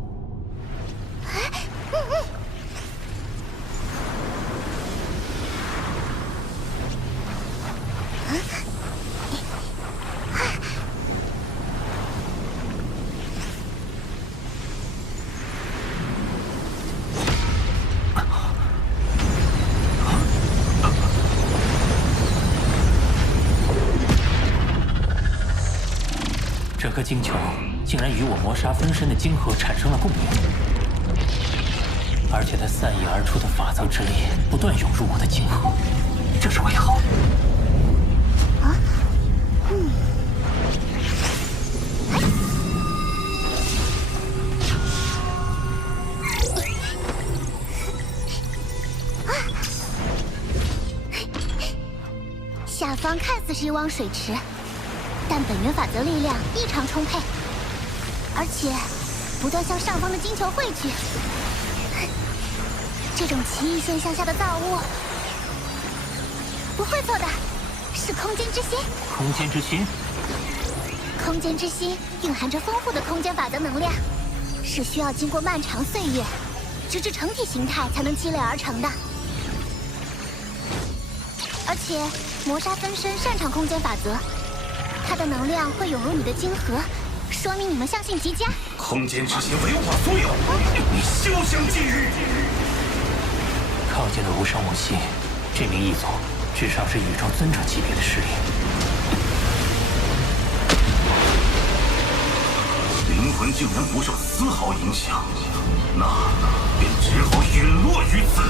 这颗晶球竟然与我魔杀分身的晶核产生了共鸣，而且它散溢而出的法则之力不断涌入我的晶核，这是为何？下方看似是一汪水池，但本源法则力量异常充沛，而且不断向上方的晶球汇聚。这种奇异现象下的造物，不会错的，是空间之心。空间之心？空间之心蕴含着丰富的空间法则能量，是需要经过漫长岁月，直至成体形态才能积累而成的。而且魔杀分身擅长空间法则，它的能量会涌入你的晶核，说明你们相性极佳。空间之心为我所有，你休想觊觎！靠近了无声无息，这名异族至少是宇宙尊者级别的实力。灵魂竟然不受丝毫影响，那便只好陨落于此。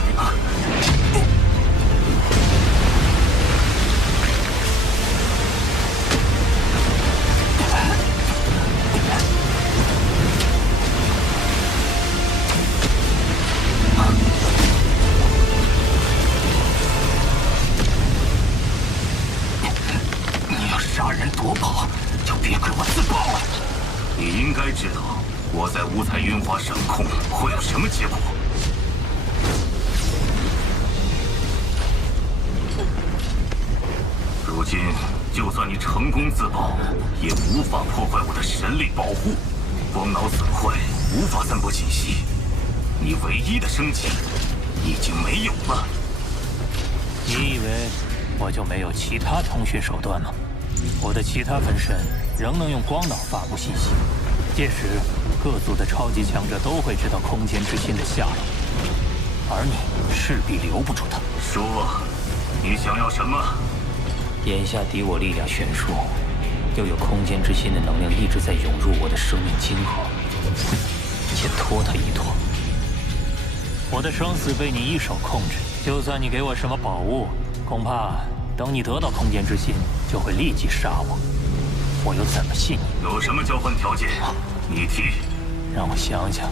你要杀人夺宝，就别怪我自爆了。你应该知道我在五彩云华掌控会有什么结果。如今，就算你成功自爆，也无法破坏我的神力保护。光脑损坏，无法散播信息。你唯一的生机已经没有了。你以为我就没有其他通讯手段吗？我的其他分身仍能用光脑发布信息，届时各族的超级强者都会知道空间之心的下落，而你势必留不住他。说，你想要什么？眼下敌我力量悬殊，又有空间之心的能量一直在涌入我的生命晶核，先拖他一拖。我的生死被你一手控制，就算你给我什么宝物，恐怕等你得到空间之心，就会立即杀我。我又怎么信你？有什么交换条件？你提。让我想想。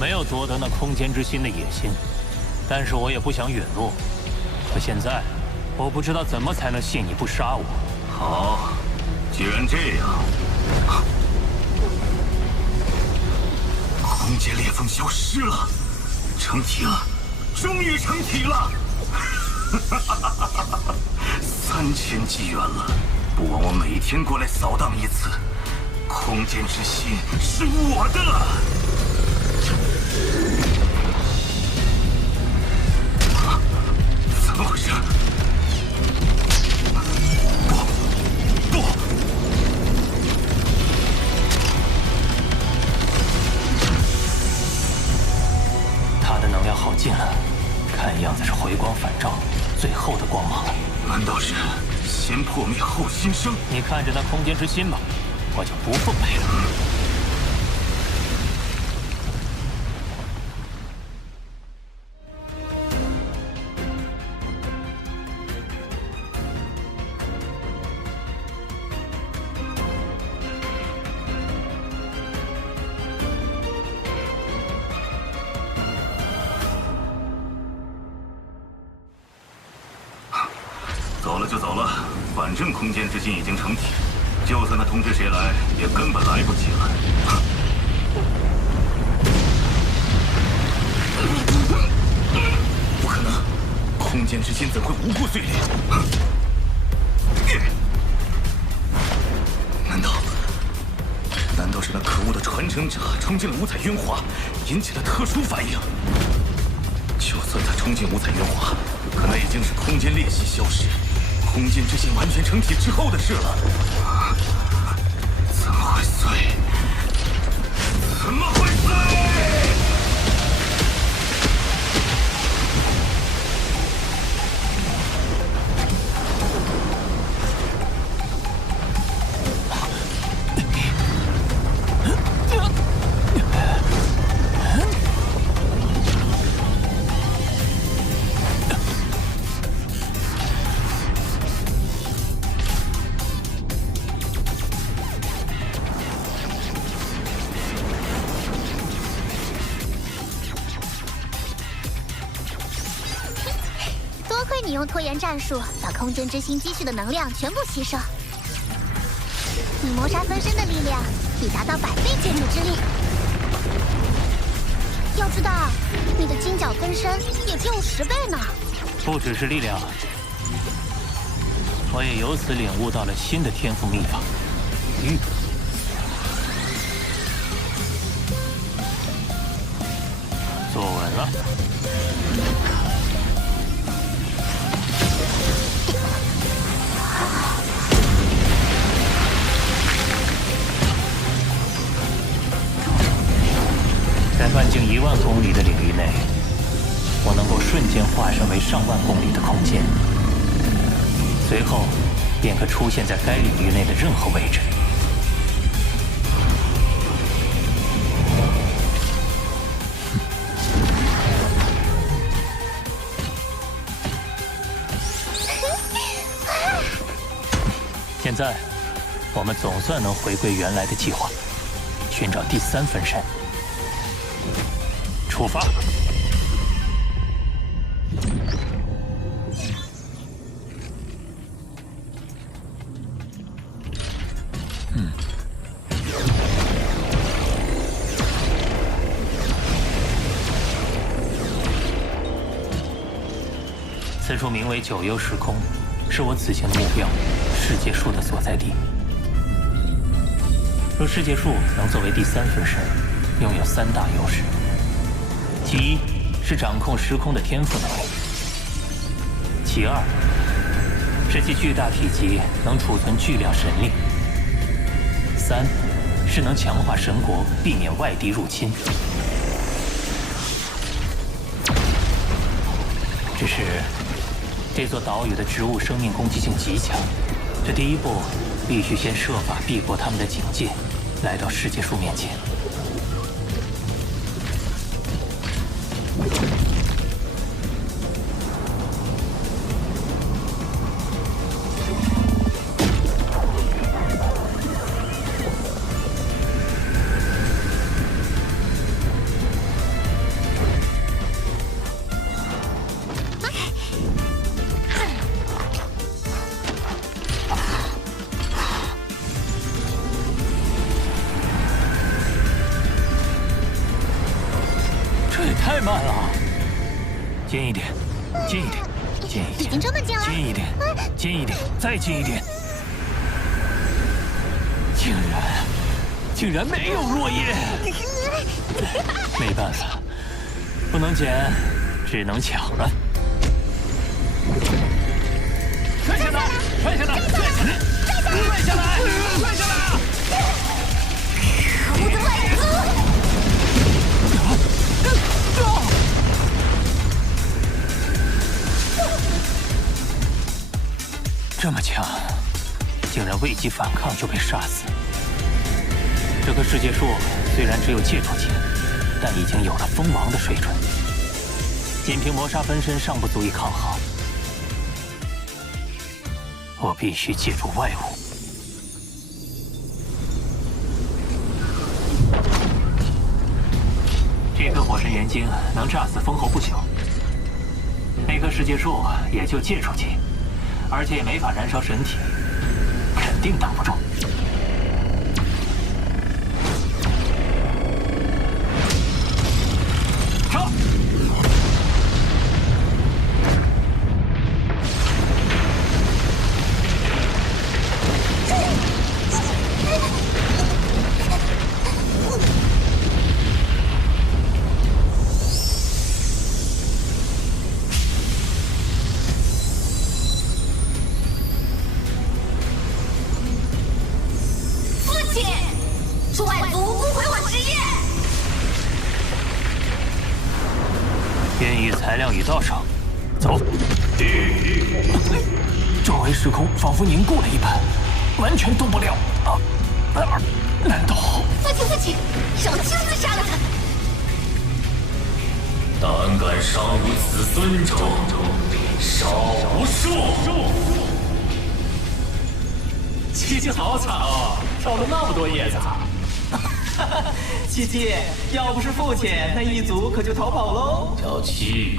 没有夺得那空间之心的野心，但是我也不想陨落。可现在，我不知道怎么才能信你不杀我。好，既然这样，空间裂缝消失了，成体了，终于成体了！3000纪元了，不枉我每天过来扫荡一次。空间之心是我的。怎么回事？不！他的能量耗尽了，看样子是回光返照，最后的光芒了。难道是先破灭后新生？你看着那空间之心吧，我就不奉陪了。走了就走了，反正空间之心已经成体，就算他通知谁来，也根本来不及了。不可能，空间之心怎会无故碎裂？难道是那可恶的传承者冲进了五彩渊华，引起了特殊反应？就算他冲进五彩渊华，可那已经是空间裂隙消失，空间之心完全成体之后的事了。怎么会碎？怎么会碎？你用拖延战术把空间之心积蓄的能量全部吸收，你谋杀分身的力量已达到100倍减主之力。要知道，你的金角分身也只有10倍呢。不只是力量，我也由此领悟到了新的天赋秘法——玉。坐稳了。在半径1万公里的领域内，我能够瞬间化身为上万公里的空间，随后便可出现在该领域内的任何位置。现在，我们总算能回归原来的计划，寻找第3分身。出发！此处名为9幽时空，是我此行的目标，世界树的所在地。若世界树能作为第3分身，拥有3大优势。其一是掌控时空的天赋能力，其二是其巨大体积能储存巨量神力，三是能强化神国，避免外敌入侵。只是这座岛屿的植物生命攻击性极强，这第一步必须先设法避过他们的警戒，来到世界树面前。近一点，近一点，近一点，已经这么近了，近一点，近一点，再近一点。竟然没有落叶！没办法，不能捡，只能抢了。摔下来！摔下来！摔下来！摔下来！摔下来！可恶的外族！这么强，竟然未及反抗就被杀死。这棵世界树虽然只有界主级，但已经有了封王的水准。仅凭魔杀分身尚不足以抗衡，我必须借助外物。这颗火神元晶能炸死封侯不朽，那棵世界树也就界主级，而且也没法燃烧神体，肯定挡不住。材料已到手，走。周围时空仿佛凝固了一般，完全动不了。难道？父亲，让我亲自杀了他！胆敢伤我子孙者，少不恕！七七好惨哦，跳了那么多叶子。七七，要不是父亲，那一族可就逃跑喽。小七，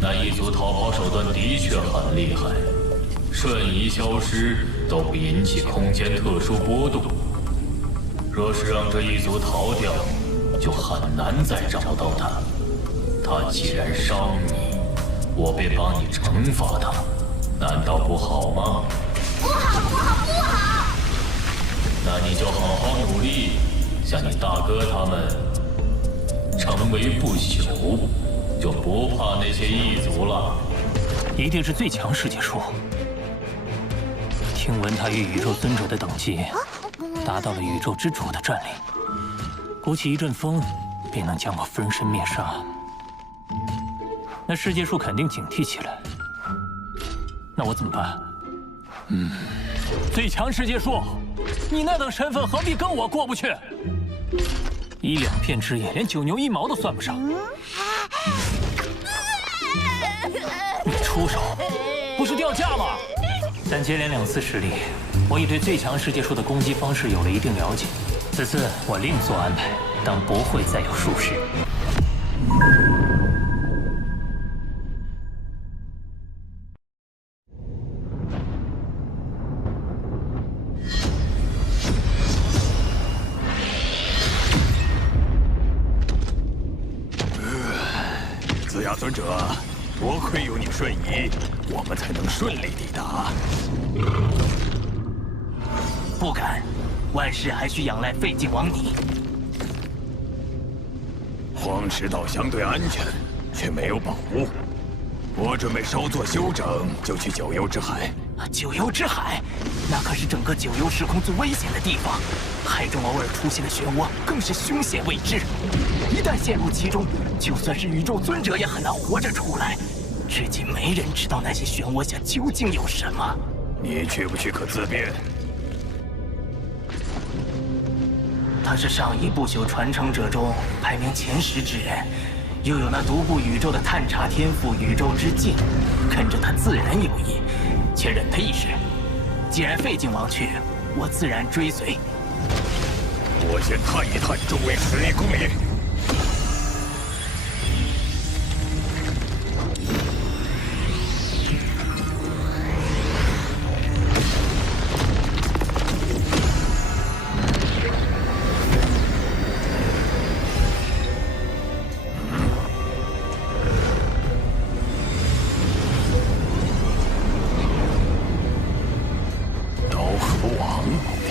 那一族逃跑手段的确很厉害，瞬移消失都不引起空间特殊波动。若是让这一族逃掉，就很难再找到他。他既然伤你，我便帮你惩罚他，难道不好吗？不好！那你就好好努力。像你大哥他们成为不朽，就不怕那些异族了。一定是最强世界树。听闻他与宇宙尊者的等级达到了宇宙之主的战力，鼓起一阵风便能将我分身灭杀。那世界树肯定警惕起来。那我怎么办？最强世界树，你那等身份何必跟我过不去？一两片枝叶，连九牛一毛都算不上。你出手，不是掉价吗？但接连2次失利，我已对最强世界树的攻击方式有了一定了解。此次我另做安排，当不会再有术士。子牙尊者，多亏有你瞬移，我们才能顺利抵达。不敢，万事还需仰赖废镜王你。荒石道相对安全，却没有宝物。我准备稍作休整，就去九幽之海。九幽之海，那可是整个九幽时空最危险的地方。海中偶尔出现的漩涡，更是凶险未知。一旦陷入其中，就算是宇宙尊者也很难活着出来。至今没人知道那些漩涡下究竟有什么。你去不去可自便。他是上一不朽传承者中排名前10之人，又有那独步宇宙的探查天赋宇宙之境，跟着他自然有益。且忍他一时，既然废镜王去，我自然追随。我先探一探周围11公里。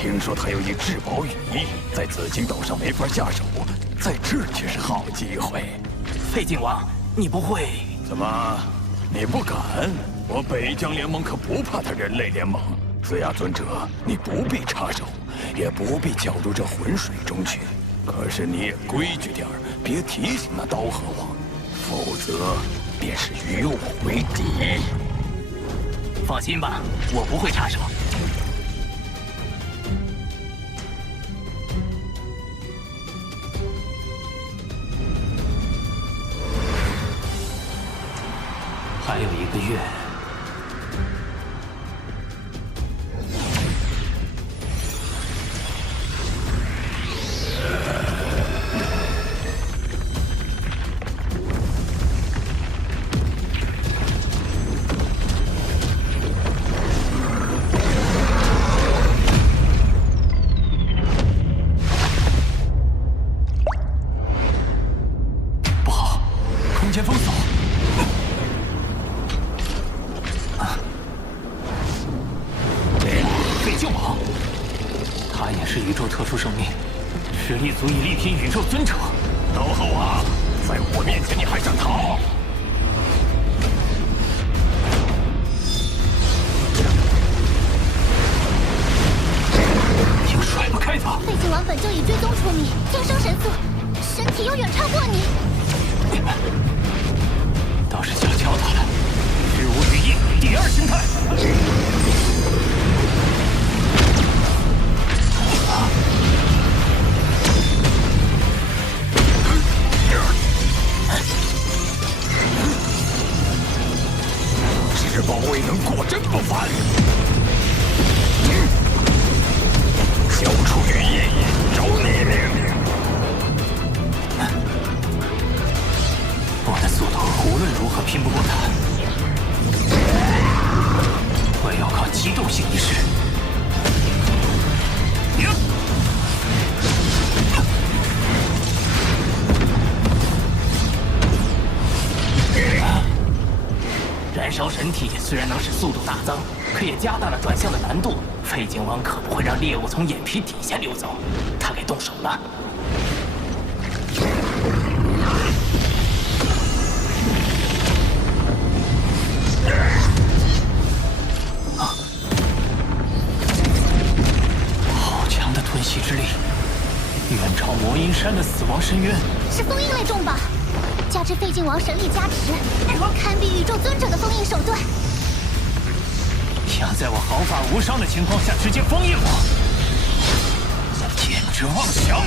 听说他有一至宝羽翼，在紫金岛上没法下手，在这却是好机会。废晋王，你不会？怎么，你不敢？我北疆联盟可不怕他人类联盟。子牙尊者，你不必插手，也不必搅入这浑水中去。可是你也规矩点儿，别提醒那刀河王，否则便是与我为敌。放心吧，我不会插手。还有1个月。不好，空间封锁。他也是宇宙特殊生命，实力足以力拼宇宙尊者。刀河王，在我面前你还想逃？又甩不开他！废晋王本就以追踪出名，天生神速，身体又远超过你。倒是想教他了。日无羽翼第2形态。至宝未能果真不凡，交出羽翼，饶你命！我的速度无论如何拼不过他，我要靠机动性一试。燃烧神体虽然能使速度大增，可也加大了转向的难度。废晋王可不会让猎物从眼皮底下溜走，他给动手了。好强的吞噬之力，远超魔音山的死亡深渊。是封印类重宝，加之废晋王神力加持，堪比宇宙尊者的封印手段。想在我毫发无伤的情况下直接封印我，简直妄想！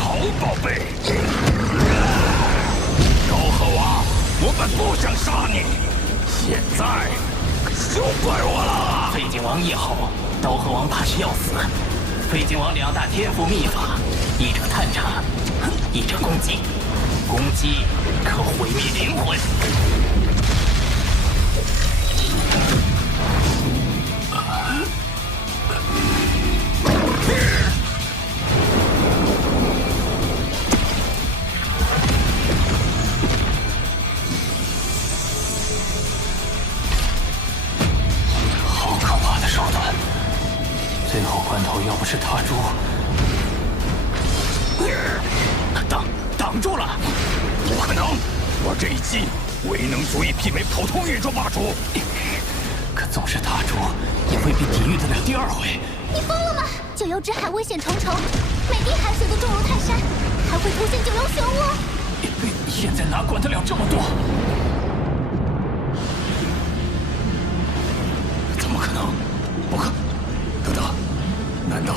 好宝贝，刀河王，我本不想杀你，现在休怪我了。废晋王一吼，刀河王怕是要死。废晋王2大天赋秘法，一者探查，一者攻击。攻击可毁灭灵魂。好可怕的手段！最后关头，要不是他猪，挡住了。不可能，我这一击未能足以媲美普通宇宙霸主。可纵是他猪，也未必抵御得了第2回。你疯了吗？九幽之海危险重重，每滴海水都重如泰山，还会凸现九幽漩涡。现在哪管得了这么多？怎么可能？不可！等等，难道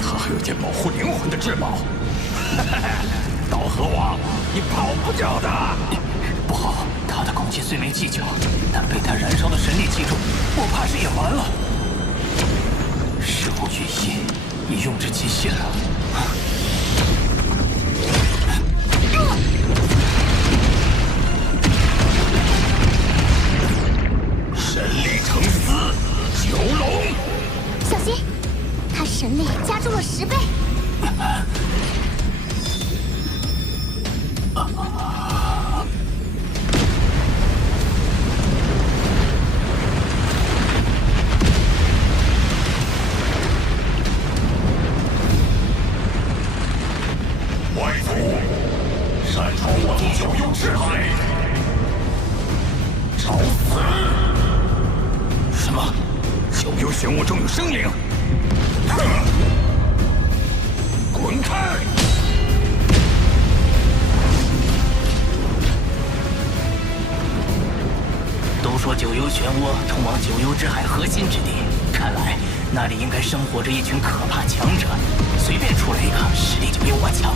他还有件保护灵魂的至宝？刀河王，你跑不掉的！不好，他的攻击虽没技巧，但被他燃烧的神力击中，我怕是也完了。事无巨翼已用至极限了。神力成丝，九龙！小心，他神力加重了10倍。擅闯我族九幽之海，找死！什么？九幽玄物中有生灵？哼！滚开！都说九幽漩涡通往九幽之海核心之地，看来那里应该生活着一群可怕强者，随便出来一个，实力就比我强。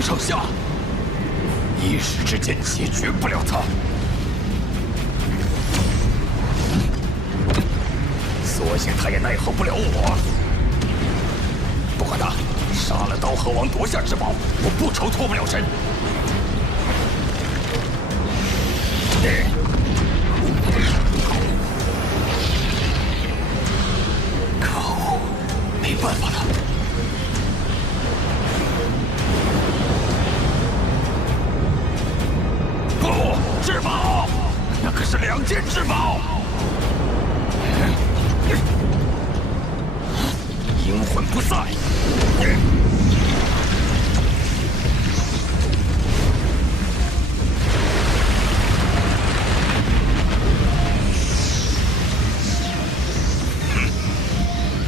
上下，一时之间解决不了他，所幸他也奈何不了我。不管他，杀了刀河王，夺下至宝，我不愁脱不了身。可恶，没办法了。至宝，那可是2件至宝。阴魂不散。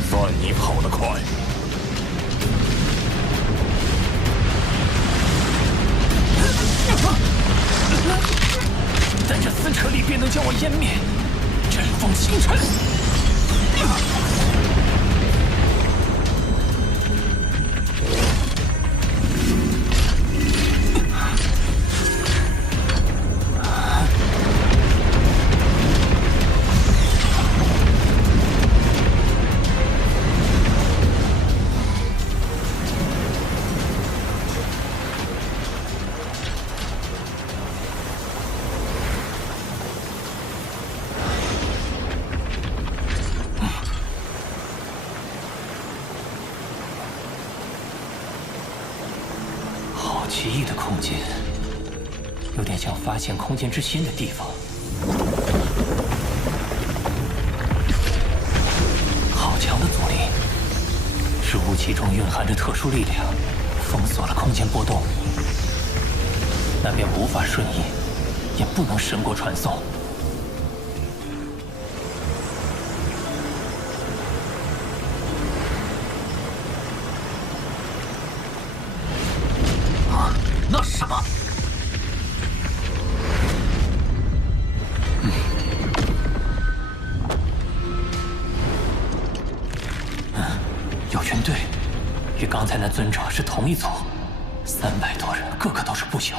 算你跑得快。但这撕扯力便能将我湮灭，阵风星辰。奇异的空间，有点像发现空间之心的地方。好强的阻力，是雾气中蕴含着特殊力量，封锁了空间波动，那便无法瞬移，也不能神国传送。那是什么？有军队，与刚才那尊者是同一组，300多人，个个都是不朽，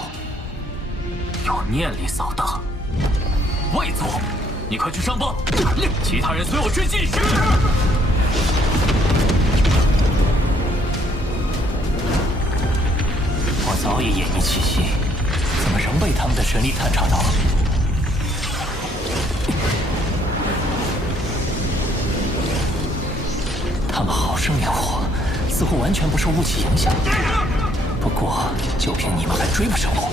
有念力扫荡。外族，你快去上报，其他人随我追击。我早已演绎气息，怎么仍被他们的神力探查到？他们好生灵活，似乎完全不受雾气影响。不过，就凭你们还追不上我？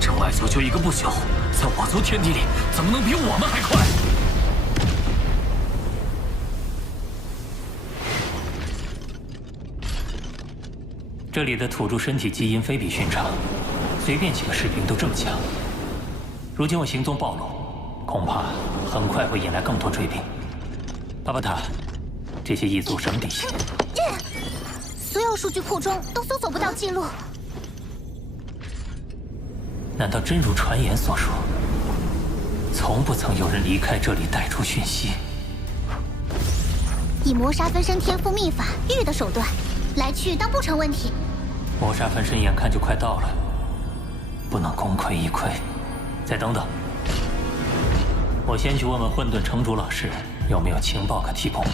这外族就一个不朽，在我族天地里，怎么能比我们还快？这里的土著身体基因非比寻常，随便几个士兵都这么强。如今我行踪暴露，恐怕很快会引来更多追兵。巴巴塔，这些异族什么底细？所有数据库中都搜索不到记录。难道真如传言所说，从不曾有人离开这里带出讯息？以魔杀分身天赋秘法玉的手段，来去当不成问题。魔杀分身眼看就快到了，不能功亏一篑。再等等，我先去问问混沌城主老师有没有情报可提供。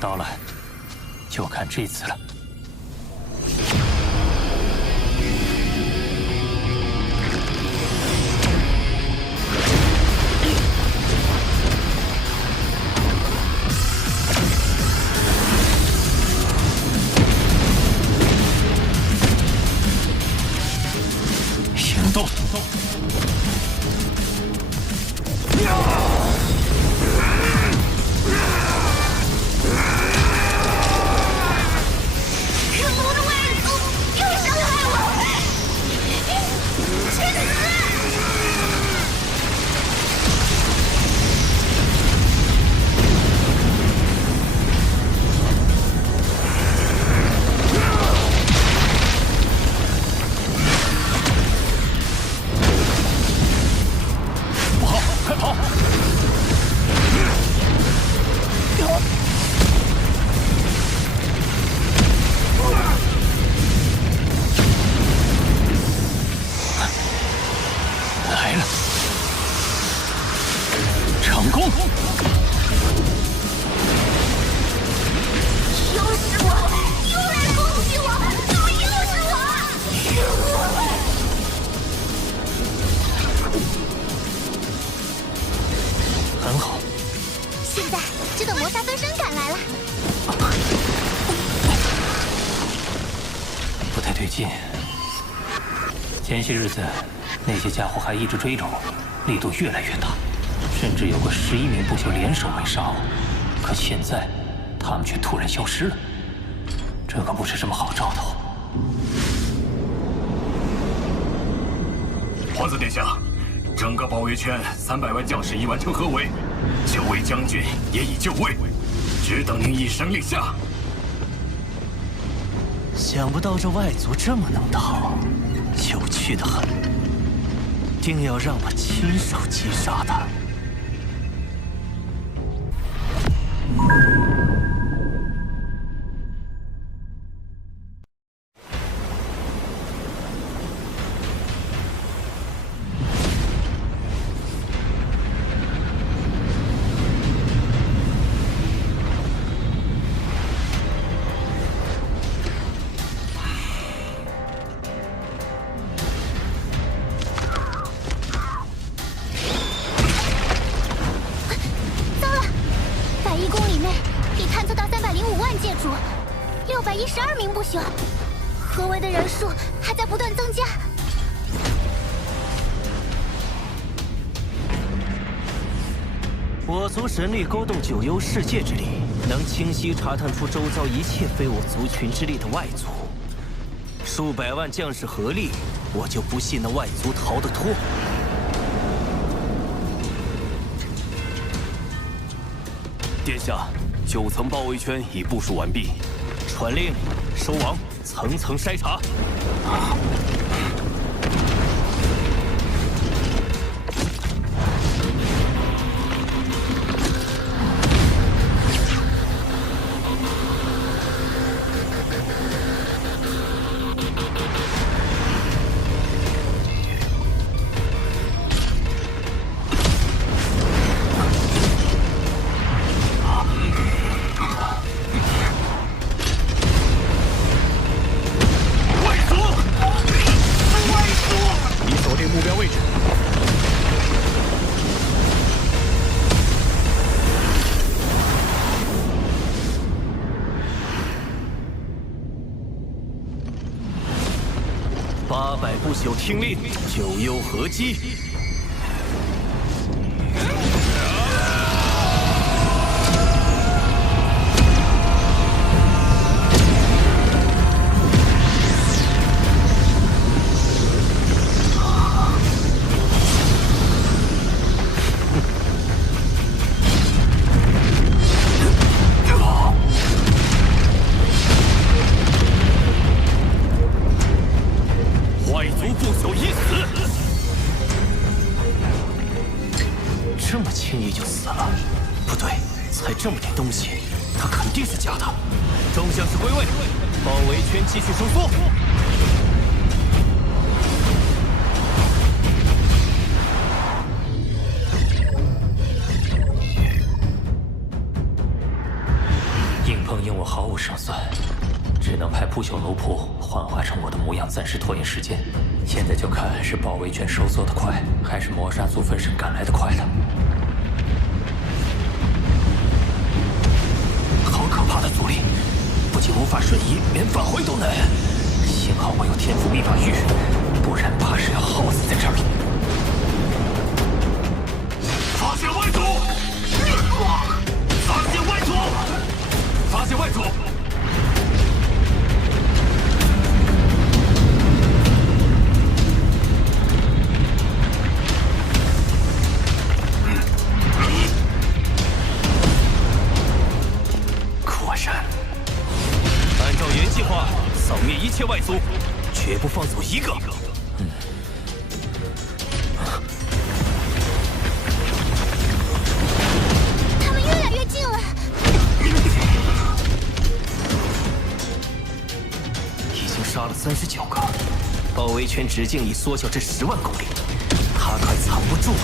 到了，就看这次了。行动！来了，成功！又是我，又来攻击我，怎么又是我？很好，现在这个谋杀分身赶来了，不太对劲。前些日子，那些家伙还一直追着我，力度越来越大，甚至有过11名不朽联手围杀我。可现在，他们却突然消失了，这可不是什么好兆头。皇子殿下，整个包围圈300万将士已完成合围，9位将军也已就位，只等您一声令下。想不到这外族这么能逃，有趣的很。定要让我亲手击杀他。612名不朽，合围的人数还在不断增加。我族神力勾动九幽世界之力，能清晰查探出周遭一切非我族群之力的外族。数百万将士合力，我就不信那外族逃得脱。殿下，9层包围圈已部署完毕。 传令，收网，层层筛查。800不朽听令，9幽合击。 9轻易就死了。不对，才这么点东西，它肯定是假的。众将士归位，包围圈继续收缩。硬碰硬我毫无胜算，只能派不朽奴仆幻化成我的模样，暂时拖延时间。现在就看是包围圈收缩的快，还是磨砂族分身赶来的快了。好可怕的阻力，不仅无法瞬移，连返回都难。幸好我有天赋秘法玉，不然怕是要耗死在这里。发现外族！发现外族！发现外族！果然，按照原计划扫灭一切外族，绝不放走一个。他们越来越近了。已经杀了39个，包围圈直径已缩小至10万公里，他快藏不住了。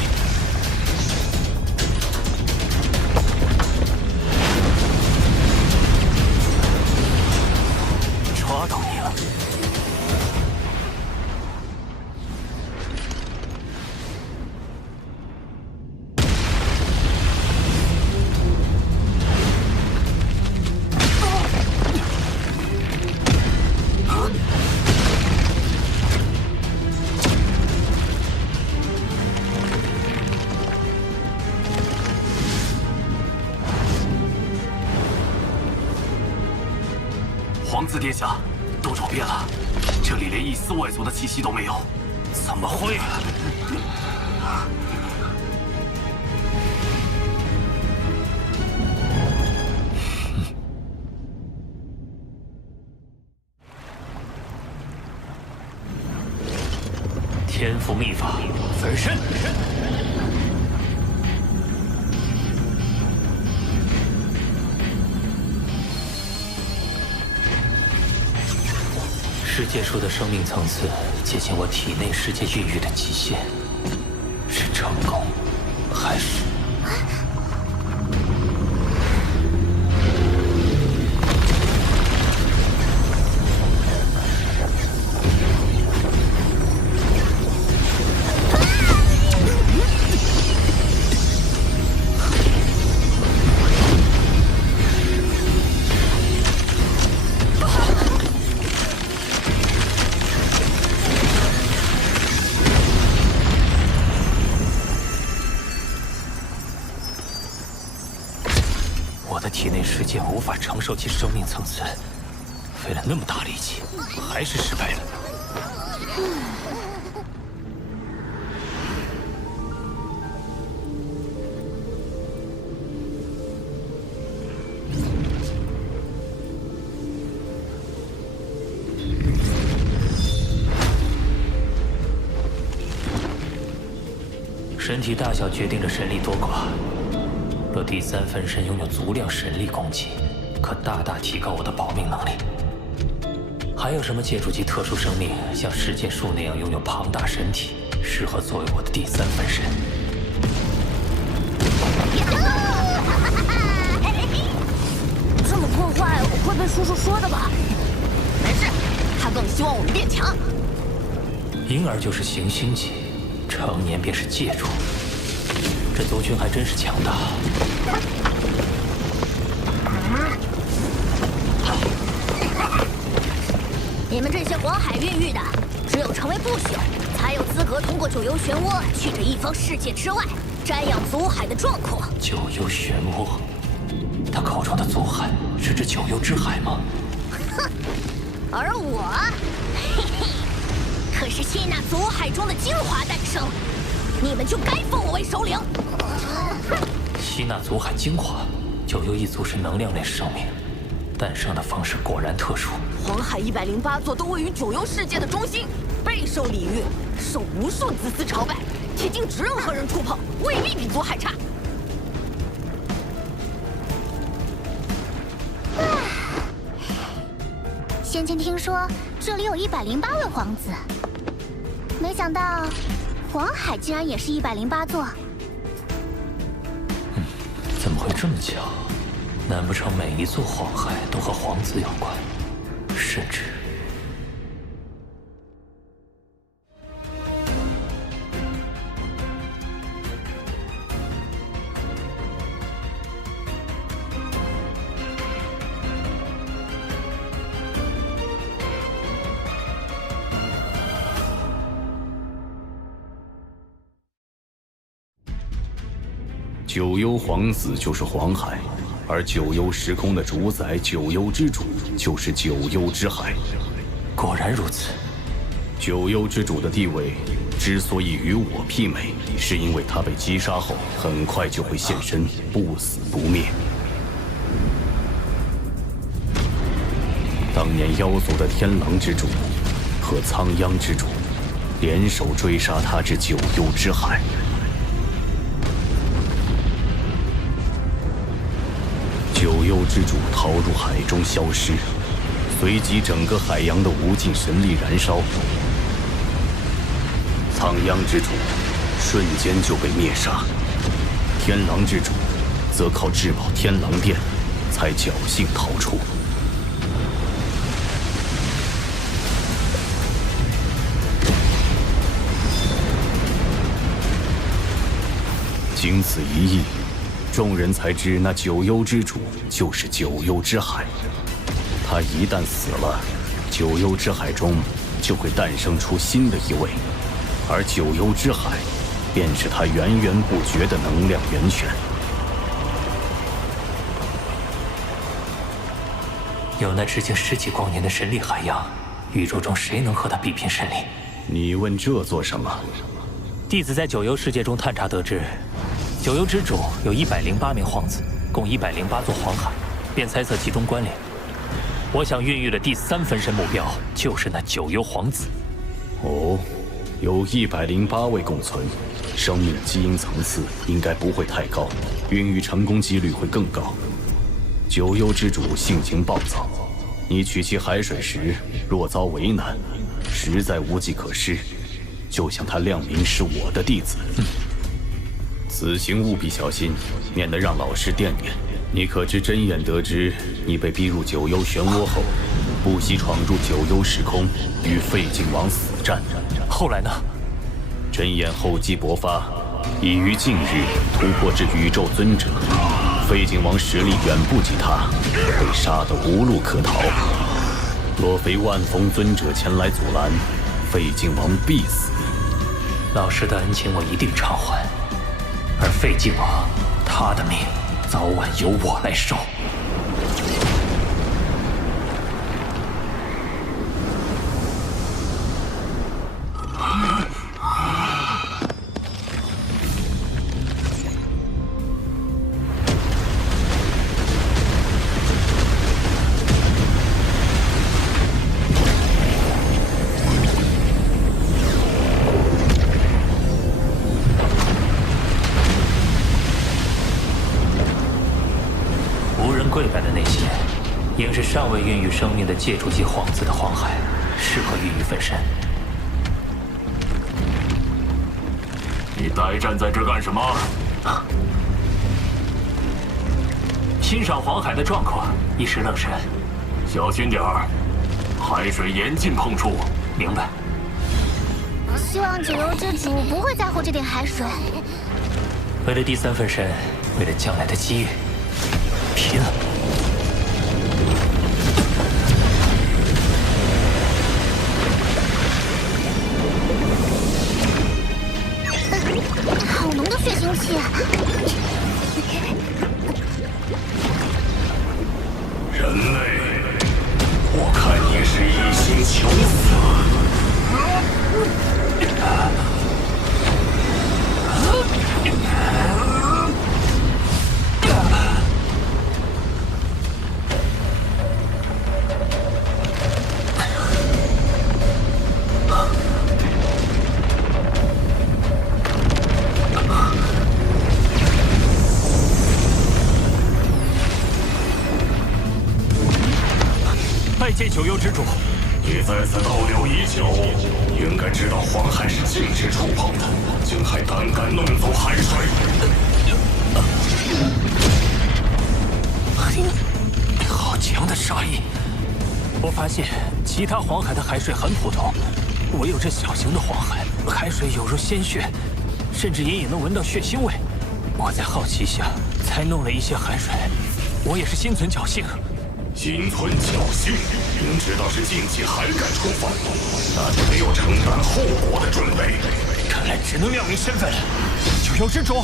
抓到你了！皇子殿下，都找遍了，这里连一丝外族的气息都没有。怎么会？天赋秘法，分身。世界树的生命层次接近我体内世界孕育的极限，是成功，还是？体内世界无法承受其生命层次，费了那么大力气，还是失败了。身体大小决定着神力多寡。若第3分身拥有足量神力攻击，可大大提高我的保命能力。还有什么借助其特殊生命，像世界树那样拥有庞大身体，适合作为我的第3分身？这么破坏会被叔叔说的吧？没事，他更希望我们变强。婴儿就是行星级，成年便是界主。这族群还真是强大。你们这些黄海孕育的，只有成为不朽，才有资格通过九幽漩涡去这一方世界之外，瞻仰祖海的壮阔。九幽漩涡，他口中的祖海是指九幽之海吗？哼，而我，嘿嘿，可是吸纳祖海中的精华诞生，你们就该封我为首领。吸纳祖海精华，九幽一族是能量类生命，诞生的方式果然特殊。黄海108座都位于九幽世界的中心，备受礼遇，受无数子嗣朝拜，且禁止任何人触碰，未必比祖海差。先前听说这里有108位皇子，没想到黄海竟然也是108座。怎么会这么巧？难不成每一座黄海都和皇子有关？甚至……九幽皇子就是黄海，而九幽时空的主宰九幽之主就是九幽之海。果然如此。九幽之主的地位之所以与我媲美，是因为他被击杀后很快就会现身，不死不灭。当年妖族的天狼之主和苍央之主联手追杀他至九幽之海。九幽之主逃入海中消失，随即整个海洋的无尽神力燃烧。苍央之主瞬间就被灭杀，天狼之主则靠至宝天狼殿才侥幸逃出。经此一役，众人才知那九幽之主就是九幽之海。他一旦死了，九幽之海中就会诞生出新的一位，而九幽之海便是他源源不绝的能量源泉。有那直径10几光年的神力海洋，宇宙中谁能和他比拼神力？你问这做什么？弟子在九幽世界中探查得知，九幽之主有108名皇子，共108座黄海，便猜测其中关联。我想孕育的第3分身目标就是那九幽皇子。哦，有108位共存，生命基因层次应该不会太高，孕育成功几率会更高。九幽之主性情暴躁，你取其海水时若遭为难，实在无计可施，就向他亮明是我的弟子。此行务必小心，免得让老师惦念。你可知真眼得知你被逼入九幽漩涡后，不惜闯入九幽时空，与废镜王死战。后来呢？真眼厚积薄发，已于近日突破至宇宙尊者。废镜王实力远不及他，被杀得无路可逃。若非万峰尊者前来阻拦，废镜王必死。老师的恩情我一定偿还，而废镜王，他的命早晚由我来受。跪拜的那些，应是尚未孕育生命的借助级皇子的黄海，适合孕育分身。你呆站在这干什么？欣赏黄海的壮阔，一时愣神。小心点儿，海水严禁碰触。明白。希望九幽之主不会在乎这点海水。为了第3分身，为了将来的机遇，拼了！好浓的血腥气！人类，我看你是一心求死。九幽之主，你在此逗留已久，应该知道黄海是禁止触碰的，竟还胆敢弄走海水！好强的杀意！我发现其他黄海的海水很普通，唯有这小型的黄海，海水有如鲜血，甚至隐隐能闻到血腥味。我在好奇下才弄了一些海水，我也是心存侥幸。心存侥幸，明知道是禁忌还敢触犯，那就得有承担后果的准备。看来只能亮明身份了，九幽之主。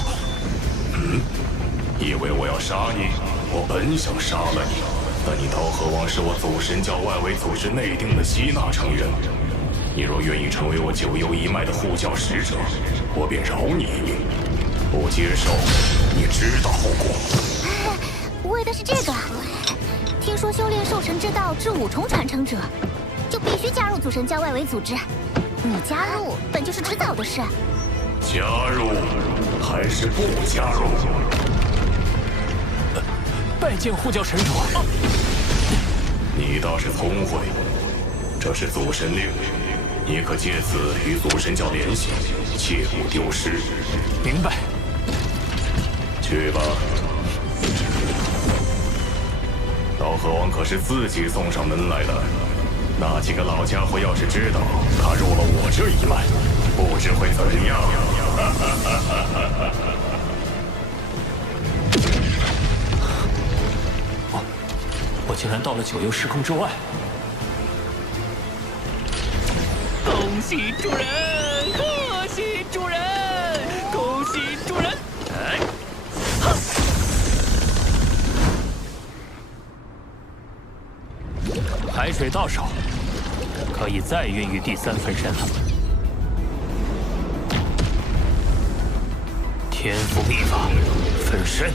以为我要杀你？我本想杀了你，但你刀河王是我祖神教外围组织内定的吸纳成员。你若愿意成为我九幽一脉的护教使者，我便饶你一命；不接受，你知道后果。为的是这个。听说修炼兽神之道至5重传承者，就必须加入祖神教外围组织。你加入本就是迟早的事。加入还是不加入？拜见护教神主。你倒是聪慧，这是祖神令，你可借此与祖神教联系，切勿丢失。明白。去吧。刀河王可是自己送上门来的，那几个老家伙要是知道他入了我这一脉，不知会怎样。我竟然到了九幽时空之外。恭喜主人，贺喜主人，恭喜主人！海水到手，可以再孕育第3分身了。天赋秘法，分身。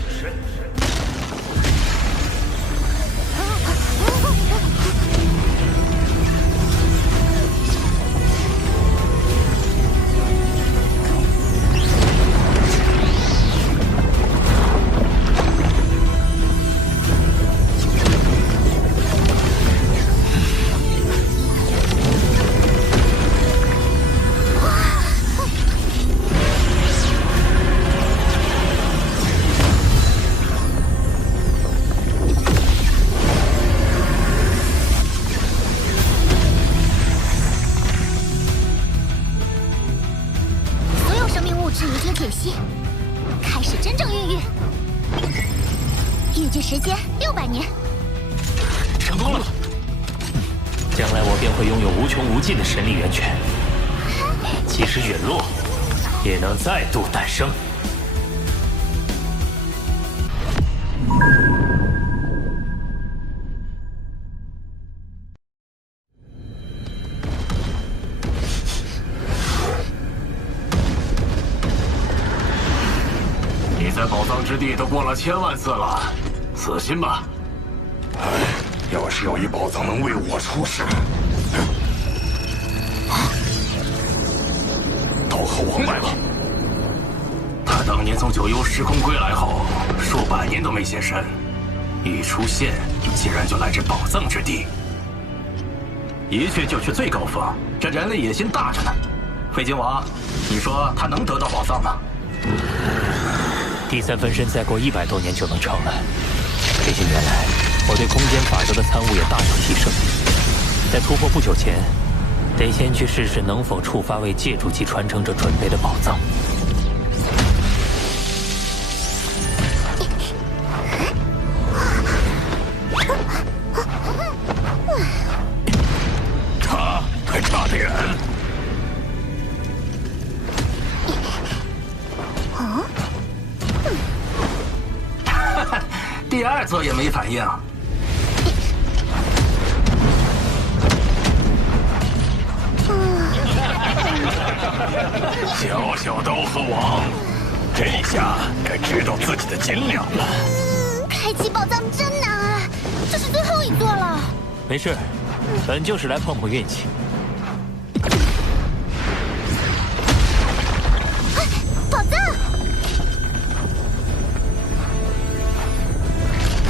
时间600年，成功了！将来我便会拥有无穷无尽的神力源泉，即使陨落，也能再度诞生。你在宝藏之地都过了1000万次了。死心吧！哎，要是有一宝藏能为我出世，刀河王来了。他当年从九幽时空归来后，数百年都没现身，一出现竟然就来至宝藏之地，一去就去最高峰，这人类野心大着呢。废金王，你说他能得到宝藏吗？第3分身再过100多年就能成了。这些年来，我对空间法则的参悟也大有提升。在突破不久前，得先去试试能否触发为借主级传承者准备的宝藏。他还差得远。第2座也没反应。小小刀河王，这下该知道自己的斤两了。开启宝藏真难啊，这是最后一座了。没事，本就是来碰碰运气。宝藏！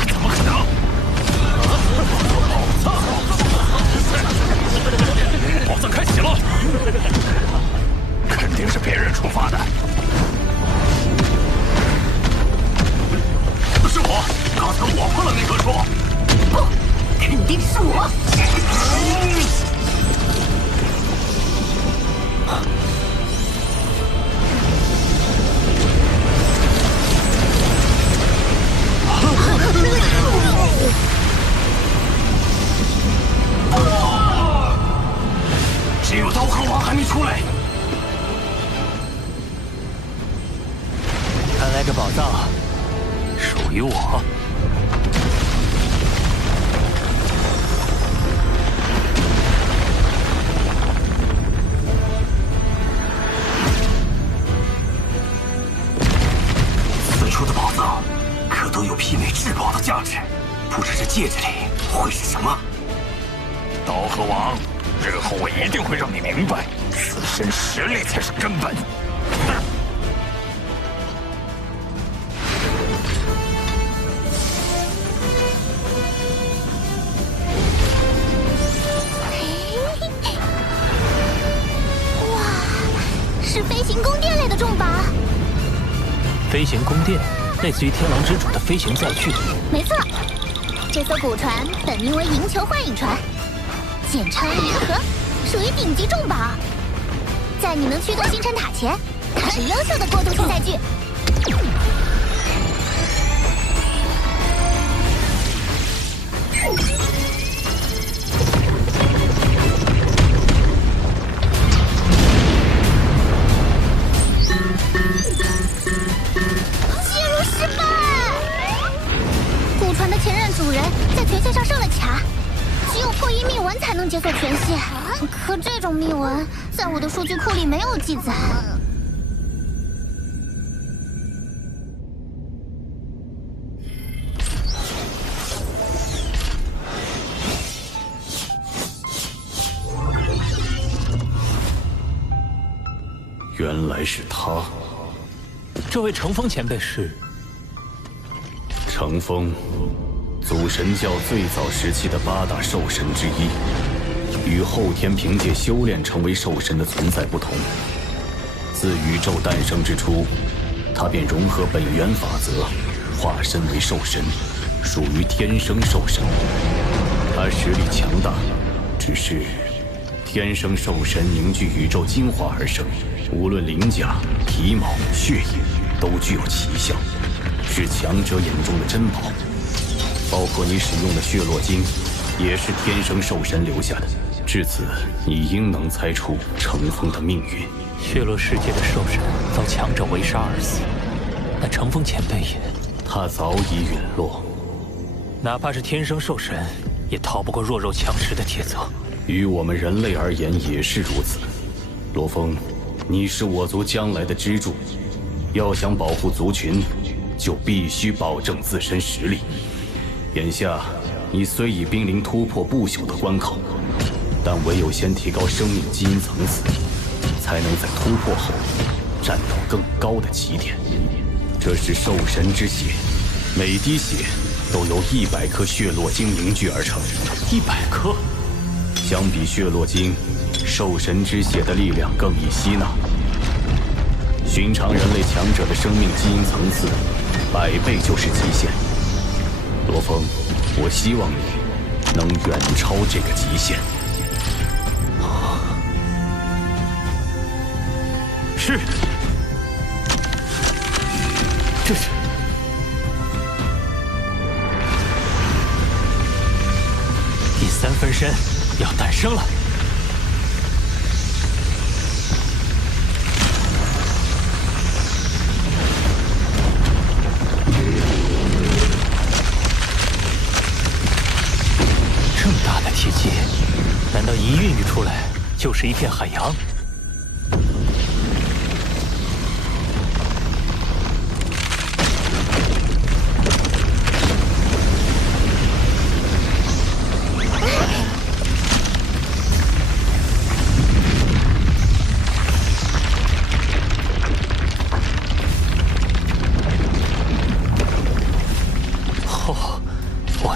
怎么可能？宝藏！只有刀客王还没出来。看来这宝藏属于我。此处的宝藏可都有媲美至宝的价值，不知这戒指里会是什么？刀和王，日后我一定会让你明白，自身实力才是根本。是飞行宫殿类的重宝。飞行宫殿，类似于天狼之主的飞行载具。没错，这艘古船本名为银球幻影船，简称银河，属于顶级重宝。在你能驱动星辰塔前，它是优秀的过渡性载具。主人在权限上设了卡，只有破译密文才能解锁权限。可这种密文在我的数据库里没有记载。原来是他。这位乘风前辈是？乘风。祖神教最早时期的8大兽神之一，与后天凭借修炼成为兽神的存在不同。自宇宙诞生之初，他便融合本源法则，化身为兽神，属于天生兽神。他实力强大，只是天生兽神凝聚宇宙精华而生，无论鳞甲、皮毛、血液，都具有奇效，是强者眼中的珍宝。包括你使用的血络晶，也是天生兽神留下的。至此，你应能猜出乘风的命运。血络世界的兽神遭强者围杀而死，那乘风前辈也……他早已陨落。哪怕是天生兽神，也逃不过弱肉强食的铁则。于我们人类而言也是如此。罗峰，你是我族将来的支柱，要想保护族群，就必须保证自身实力。眼下，你虽已濒临突破不朽的关口，但唯有先提高生命基因层次，才能在突破后站到更高的起点。这是兽神之血，每滴血都由100颗血络晶凝聚而成。100颗？相比血络晶，兽神之血的力量更易吸纳。寻常人类强者的生命基因层次，100倍就是极限。罗峰，我希望你能远超这个极限。是。这是第3分身要诞生了。这么大的体积，难道一孕育出来就是一片海洋？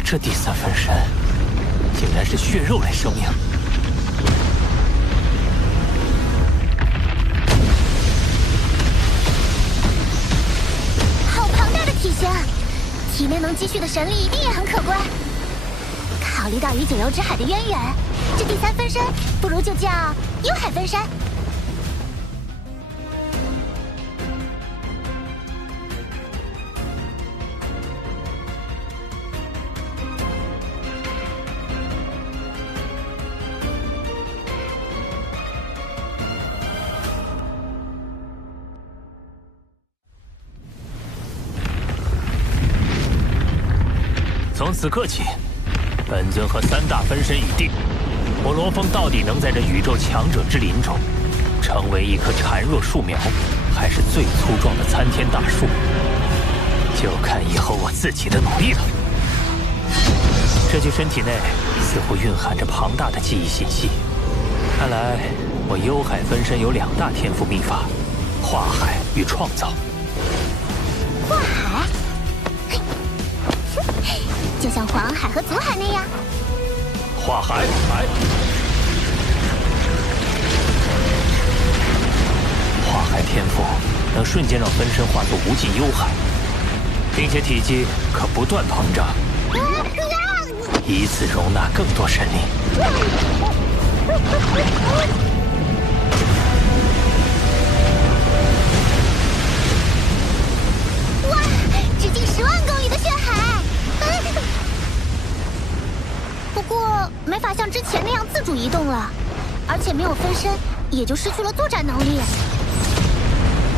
这第3分身竟然是血肉类生命，好庞大的体型，体内能积蓄的神力一定也很可观。考虑到与九幽之海的渊源，这第3分身不如就叫幽海分身。从此刻起，本尊和3大分身已定。我罗峰到底能在这宇宙强者之林中，成为一棵孱弱树苗，还是最粗壮的参天大树，就看以后我自己的努力了。这具身体内似乎蕴含着庞大的记忆信息，看来我幽海分身有2大天赋秘法：化海与创造。化海，就像黄海和祖海那样。化海，化海天赋能瞬间让分身化作无尽幽海，并且体积可不断膨胀，以此容纳更多神力。哇，直径10万公里的血海！不过没法像之前那样自主移动了，而且没有分身，也就失去了作战能力。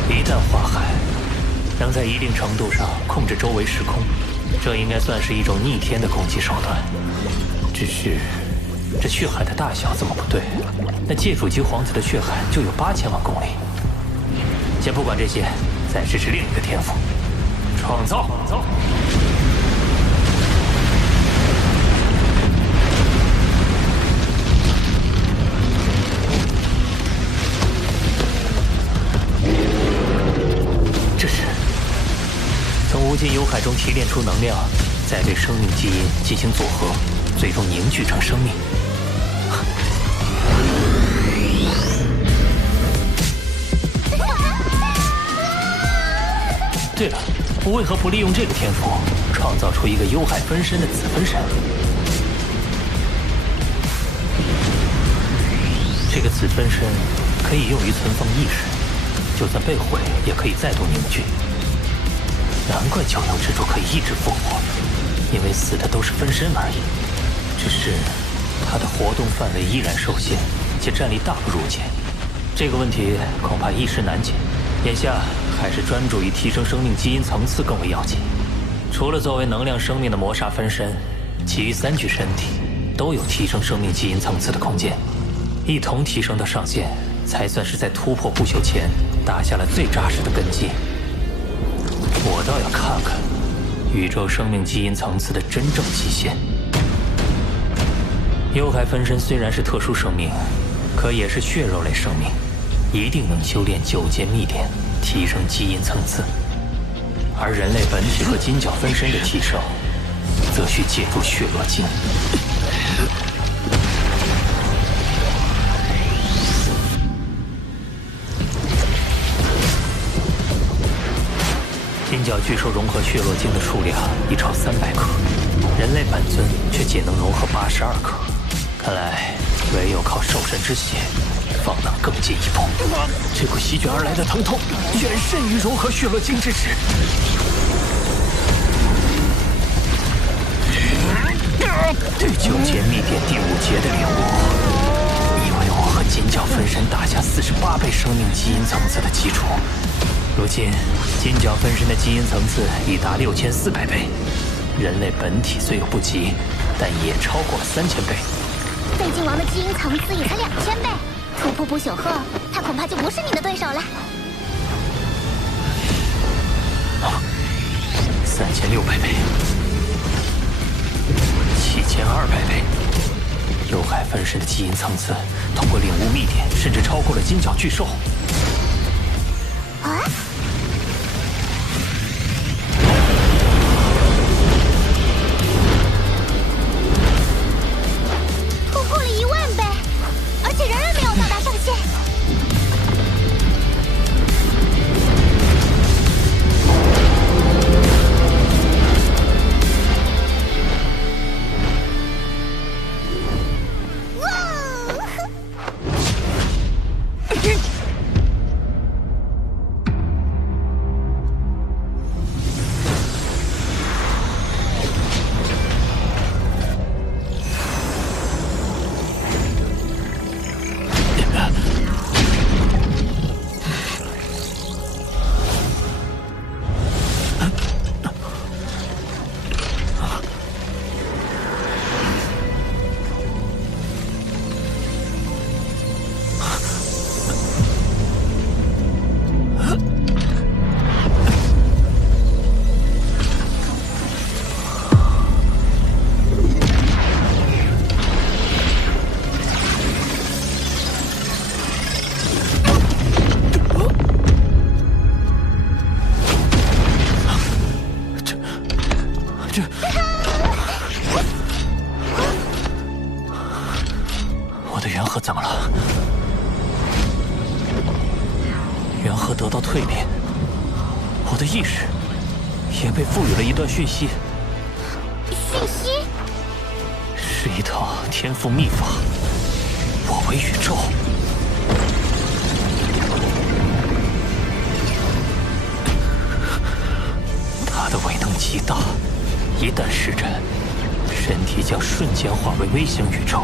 一旦化海，能在一定程度上控制周围时空，这应该算是一种逆天的攻击手段。只是这血海的大小怎么不对？那界主级皇子的血海就有8000万公里。先不管这些，再试试另一个天赋：创造。这是从无尽幽海中提炼出能量，再对生命基因进行组合，最终凝聚成生命。对了，我为何不利用这个天赋，创造出一个幽海分身的子分身？这个子分身可以用于存放意识，就算被毁，也可以再度凝聚。难怪九幽之主可以一直复活，因为死的都是分身而已。只是他的活动范围依然受限，且战力大不如前。这个问题恐怕一时难解。眼下还是专注于提升生命基因层次更为要紧。除了作为能量生命的磨砂分身，其余3具身体都有提升生命基因层次的空间，一同提升到上限，才算是在突破不朽前打下了最扎实的根基。我倒要看看宇宙生命基因层次的真正极限。幽海分身虽然是特殊生命，可也是血肉类生命，一定能修炼9阶秘典，提升基因层次。而人类本体和金角分身的提升，则需借助血络晶。金角巨兽融合血络晶的数量已超300克，人类本尊却仅能融合82克。看来唯有靠兽神之血，方能更进一步。这股席卷而来的疼痛，远甚于融合血络晶之时。对9阶秘典第5阶的领悟，以为我和金角分身打下48倍生命基因层次的基础。如今，金角分身的基因层次已达6400倍，人类本体虽有不及，但也超过了3000倍。废镜王的基因层次也才2000倍，突破不朽后，他恐怕就不是你的对手了。3600倍，7200倍，幽海分身的基因层次，通过领悟秘典，甚至超过了金角巨兽。啊！突破了1万倍，而且仍然没有到达上限。刻得到蜕变，我的意识也被赋予了一段讯息。讯息是一套天赋秘法，我为宇宙。它的威能极大，一旦施展，身体将瞬间化为微型宇宙，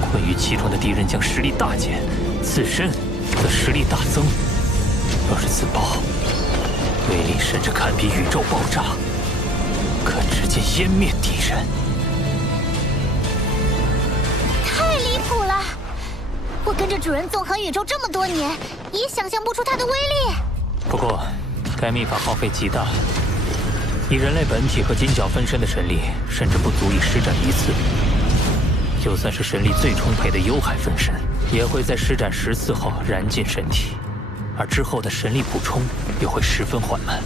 困于其中的敌人将实力大减，自身则实力大增。若是自爆，威力甚至堪比宇宙爆炸，可直接湮灭敌人。太离谱了！我跟着主人纵横宇宙这么多年，也想象不出它的威力。不过，该秘法耗费极大。以人类本体和金角分身的神力，甚至不足以施展一次。就算是神力最充沛的幽海分身，也会在施展10次后燃尽身体，而之后的神力补充又会十分缓慢。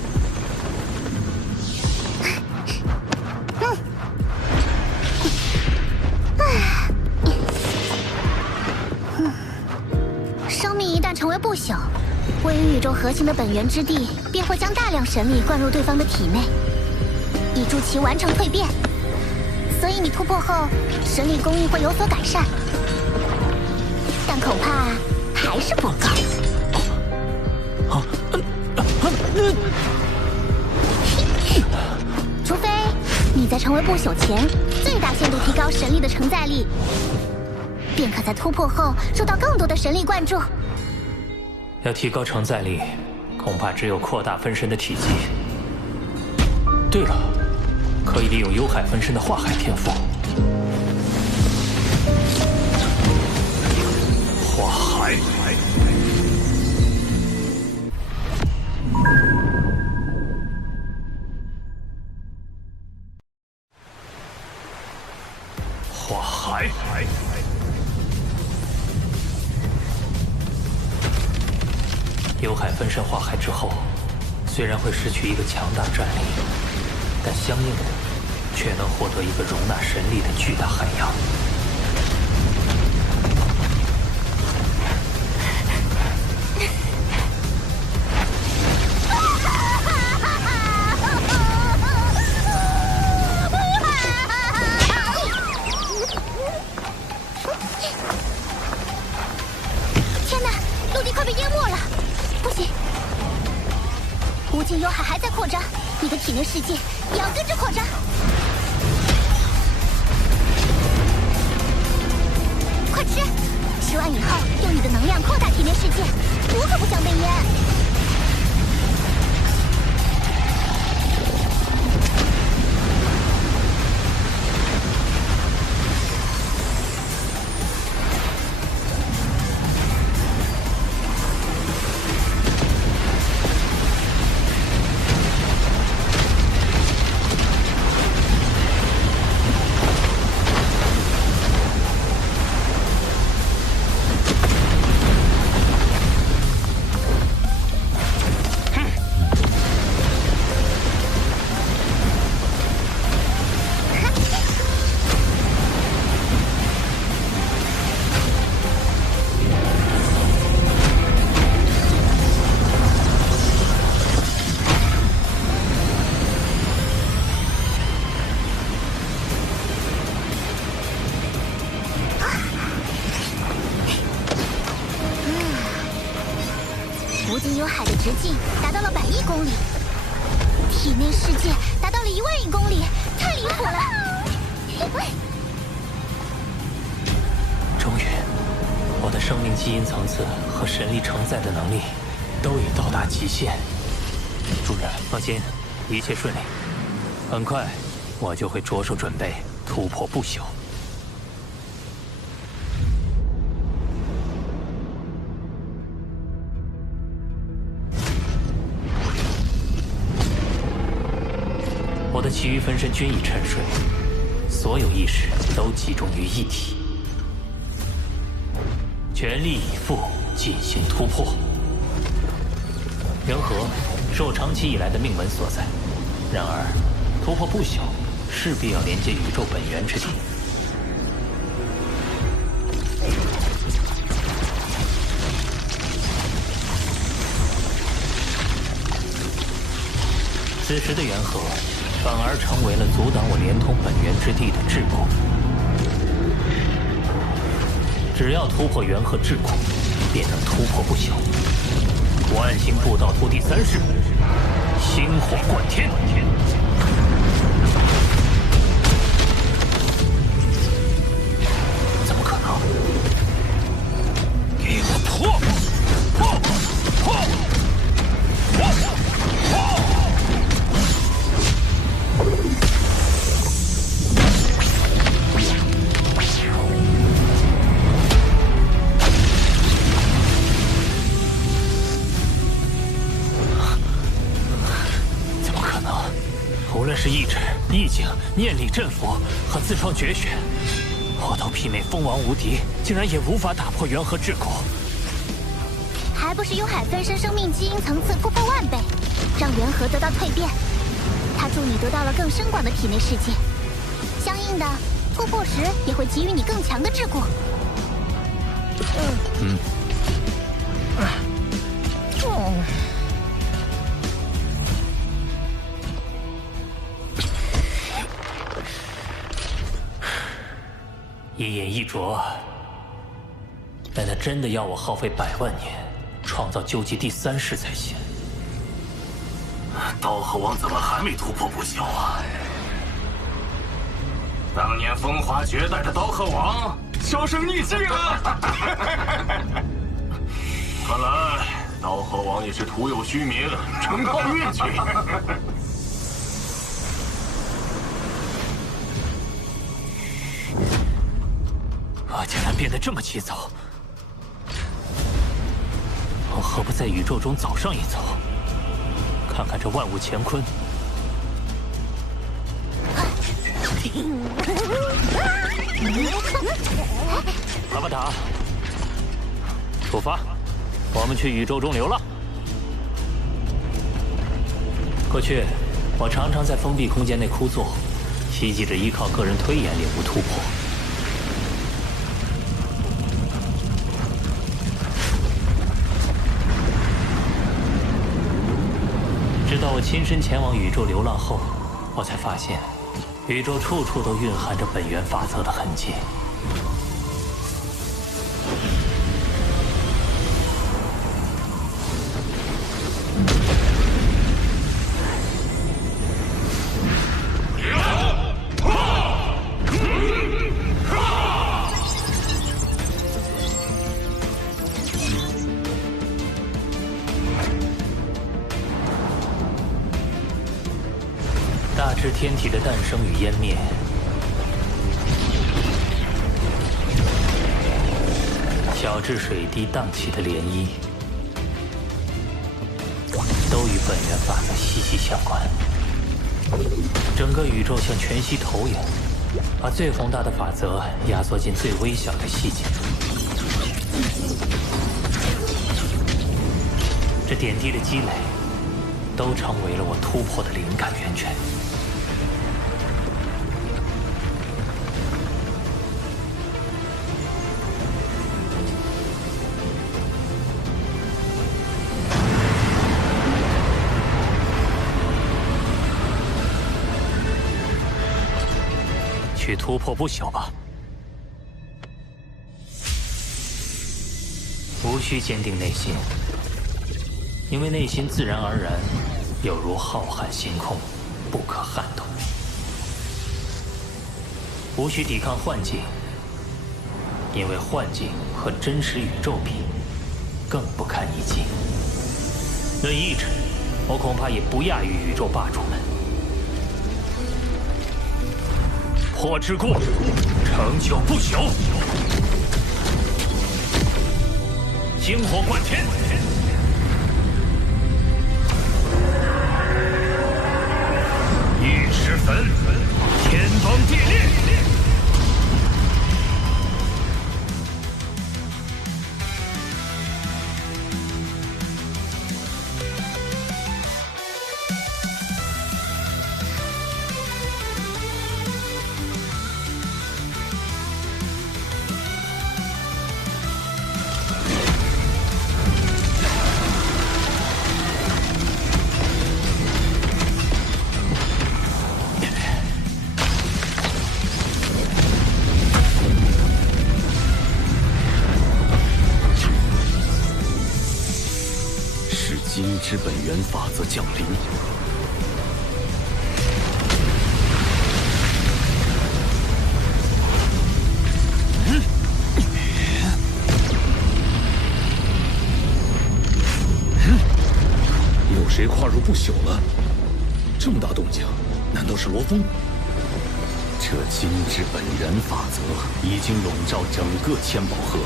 生命一旦成为不朽，位于宇宙核心的本源之地便会将大量神力灌入对方的体内，以助其完成蜕变。所以你突破后，神力供应会有所改善，但恐怕还是不够。除非你在成为不朽前，最大限度提高神力的承载力，便可在突破后受到更多的神力灌注。要提高承载力，恐怕只有扩大分身的体积。对了，可以利用幽海分身的化海天赋。化海。化海。幽海分身化海之后，虽然会失去一个强大战力，但相应的却能获得一个容纳神力的巨大海洋。天哪，陆地快被淹没了！不行，无尽幽海还在扩张，你的体内世界也要跟着扩张。快吃！吃完以后，用你的能量扩大体内世界，我可不想被淹。无尽幽海的直径达到了100亿公里，体内世界达到了1万亿公里，太离谱了！终于，我的生命基因层次和神力承载的能力都已到达极限。主人，放心，一切顺利。很快，我就会着手准备突破不朽。我的其余分身均已沉睡，所有意识都集中于一体，全力以赴进行突破。人和是我长期以来的命门所在，然而突破不朽势必要连接宇宙本源之地。此时的元和反而成为了阻挡我连通本源之地的桎梏。只要突破元和桎梏，便能突破不朽。万星步道图第3式，星火贯天。怎么可能？给我破！破！破！破！破！怎么可能？无论是意志、意境、念力、阵符和自创绝学，我都媲美蜂王无敌，竟然也无法打破元和桎梏。还不是幽海分身生命基因层次突破10000倍，让元和得到蜕变。它助你得到了更深广的体内世界，相应的突破时也会给予你更强的桎梏。一饮一啄，但他真的要我耗费100万年，创造究极第3式才行。刀河王怎么还没突破不朽啊？当年风华绝代的刀河王销声匿迹了。看来刀河王也是徒有虚名，纯靠运气。我竟然变得这么急躁，我何不在宇宙中早上一走，看看这万物乾坤？阿巴达，出发，我们去宇宙中流浪。过去，我常常在封闭空间内枯坐，希冀着依靠个人推演领悟突破。直到我亲身前往宇宙流浪后，我才发现，宇宙处处都蕴含着本源法则的痕迹。大至天体的诞生与湮灭，小至水滴荡起的涟漪，都与本源法则息息相关。整个宇宙像全息投影，把最宏大的法则压缩进最微小的细节。这点滴的积累，都成为了我突破的灵感源泉。去突破不朽吧，无需坚定内心，因为内心自然而然有如浩瀚星空，不可撼动。无需抵抗幻境，因为幻境和真实宇宙比，更不堪一击。论意志，我恐怕也不亚于宇宙霸主们。破桎梏，成就不朽，星火贯天，玉石焚，天崩地裂。金之本源法则降临。有谁跨入不朽了？这么大动静，难道是罗峰？这金之本源法则已经笼罩整个千宝河。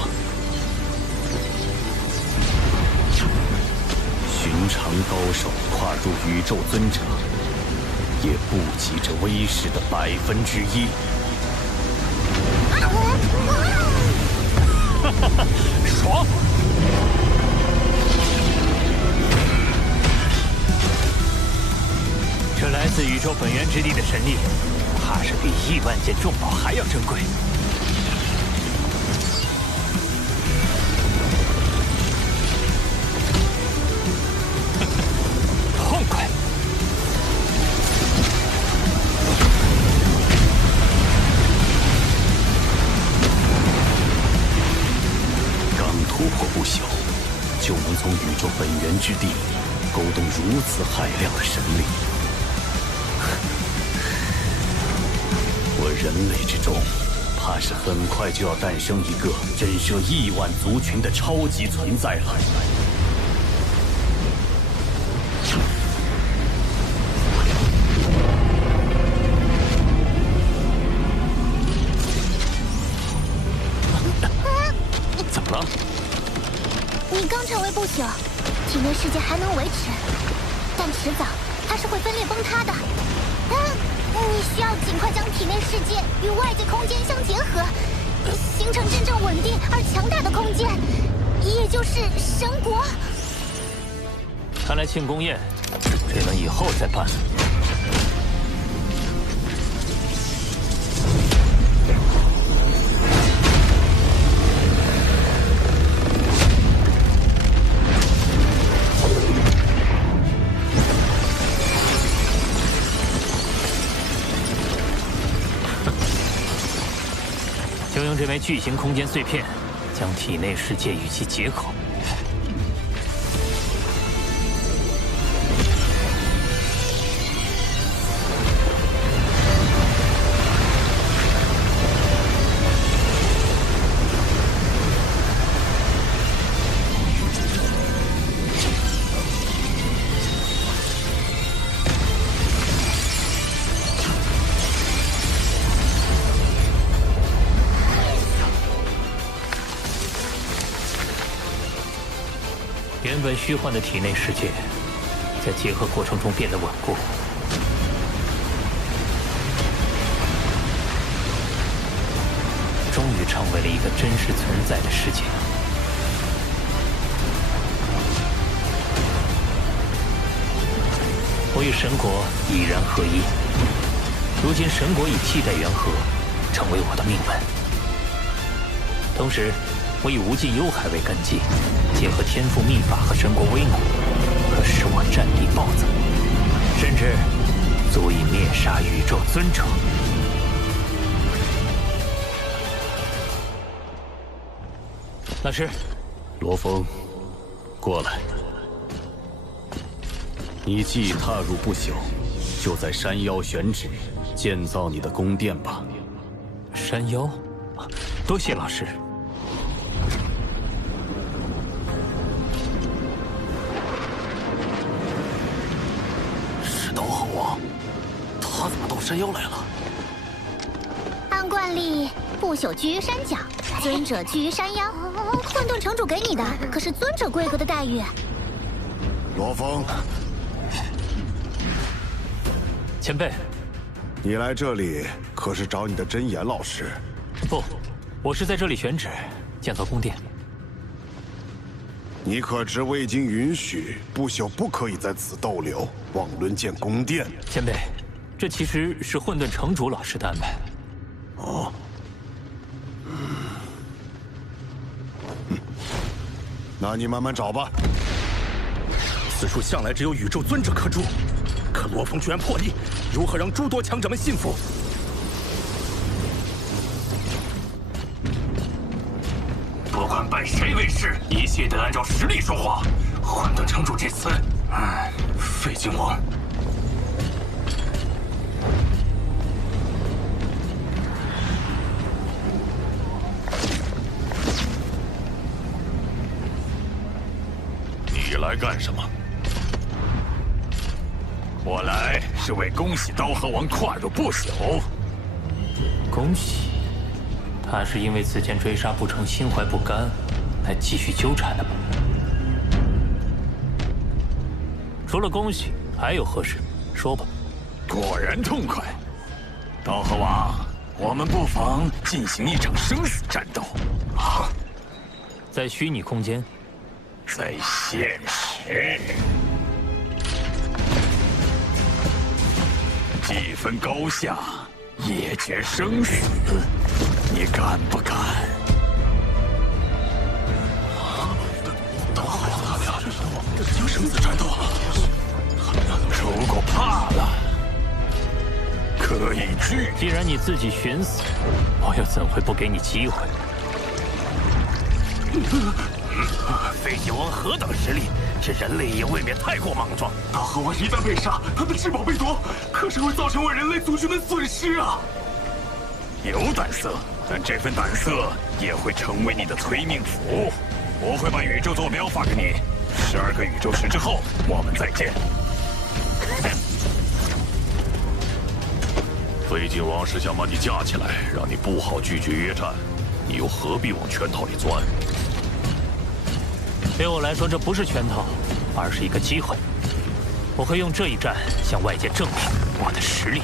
寻常高手跨入宇宙尊者，也不及这威势的1%。哈哈哈，爽！这来自宇宙本源之地的神力，怕是比亿万件重宝还要珍贵。痛快！刚突破不朽，就能从宇宙本源之地勾动如此骇亮的神力。我人类之中，怕是很快就要诞生一个震慑亿万族群的超级存在了。怎么了？你刚成为不朽，体内世界还能维持，但迟早它是会分裂崩塌的。你需要尽快将体内世界与外界空间相结合，形成真正稳定而强大的空间，也就是神国。看来庆功宴只能以后再办。就用这枚巨型空间碎片，将体内世界与其结合。原本虚幻的体内世界，在结合过程中变得稳固。终于成为了一个真实存在的世界。我与神国已然合一，如今神国以替代元和，成为我的命门。同时，我以无尽幽海为根基，结合天赋秘法和神国威能，可使我战力暴增，甚至足以灭杀宇宙尊者。老师，罗峰，过来。你既踏入不朽，就在山腰选址建造你的宫殿吧。山腰，多谢老师。是刀和王，他怎么到山腰来了？按惯例，不朽居于山脚，尊者居于山腰。混沌城主给你的可是尊者规格的待遇。罗峰，前辈，你来这里可是找你的真言老师？不，我是在这里选址建造宫殿。你可知未经允许，不朽不可以在此逗留，妄论建宫殿。前辈，这其实是混沌城主老师的安排。哦。那你慢慢找吧。此处向来只有宇宙尊者可住，可罗峰居然破例，如何让诸多强者们信服？不管拜谁为师，一切得按照实力说话。混沌城主这次，废金王。你来干什么？我来是为恭喜刀河王跨入不朽。恭喜，他是因为此前追杀不成，心怀不甘，来继续纠缠的吗？除了恭喜，还有何事？说吧。果然痛快。刀河王，我们不妨进行一场生死战斗。啊，在虚拟空间，在现实。既分高下，也决生死，你敢不敢？刀河王他俩进行生死战斗，如果怕了，可以拒。既然你自己寻死，我又怎会不给你机会？废金王何等实力，这人类也未免太过莽撞。刀河王一旦被杀，他的至宝被夺，可是会造成我人类族群的损失啊！有胆色，但这份胆色也会成为你的催命符。我会把宇宙坐标发给你，12个宇宙时之后，我们再见。废金王是想把你架起来，让你不好拒绝约战，你又何必往圈套里钻？对我来说，这不是圈套，而是一个机会。我会用这一战向外界证明我的实力。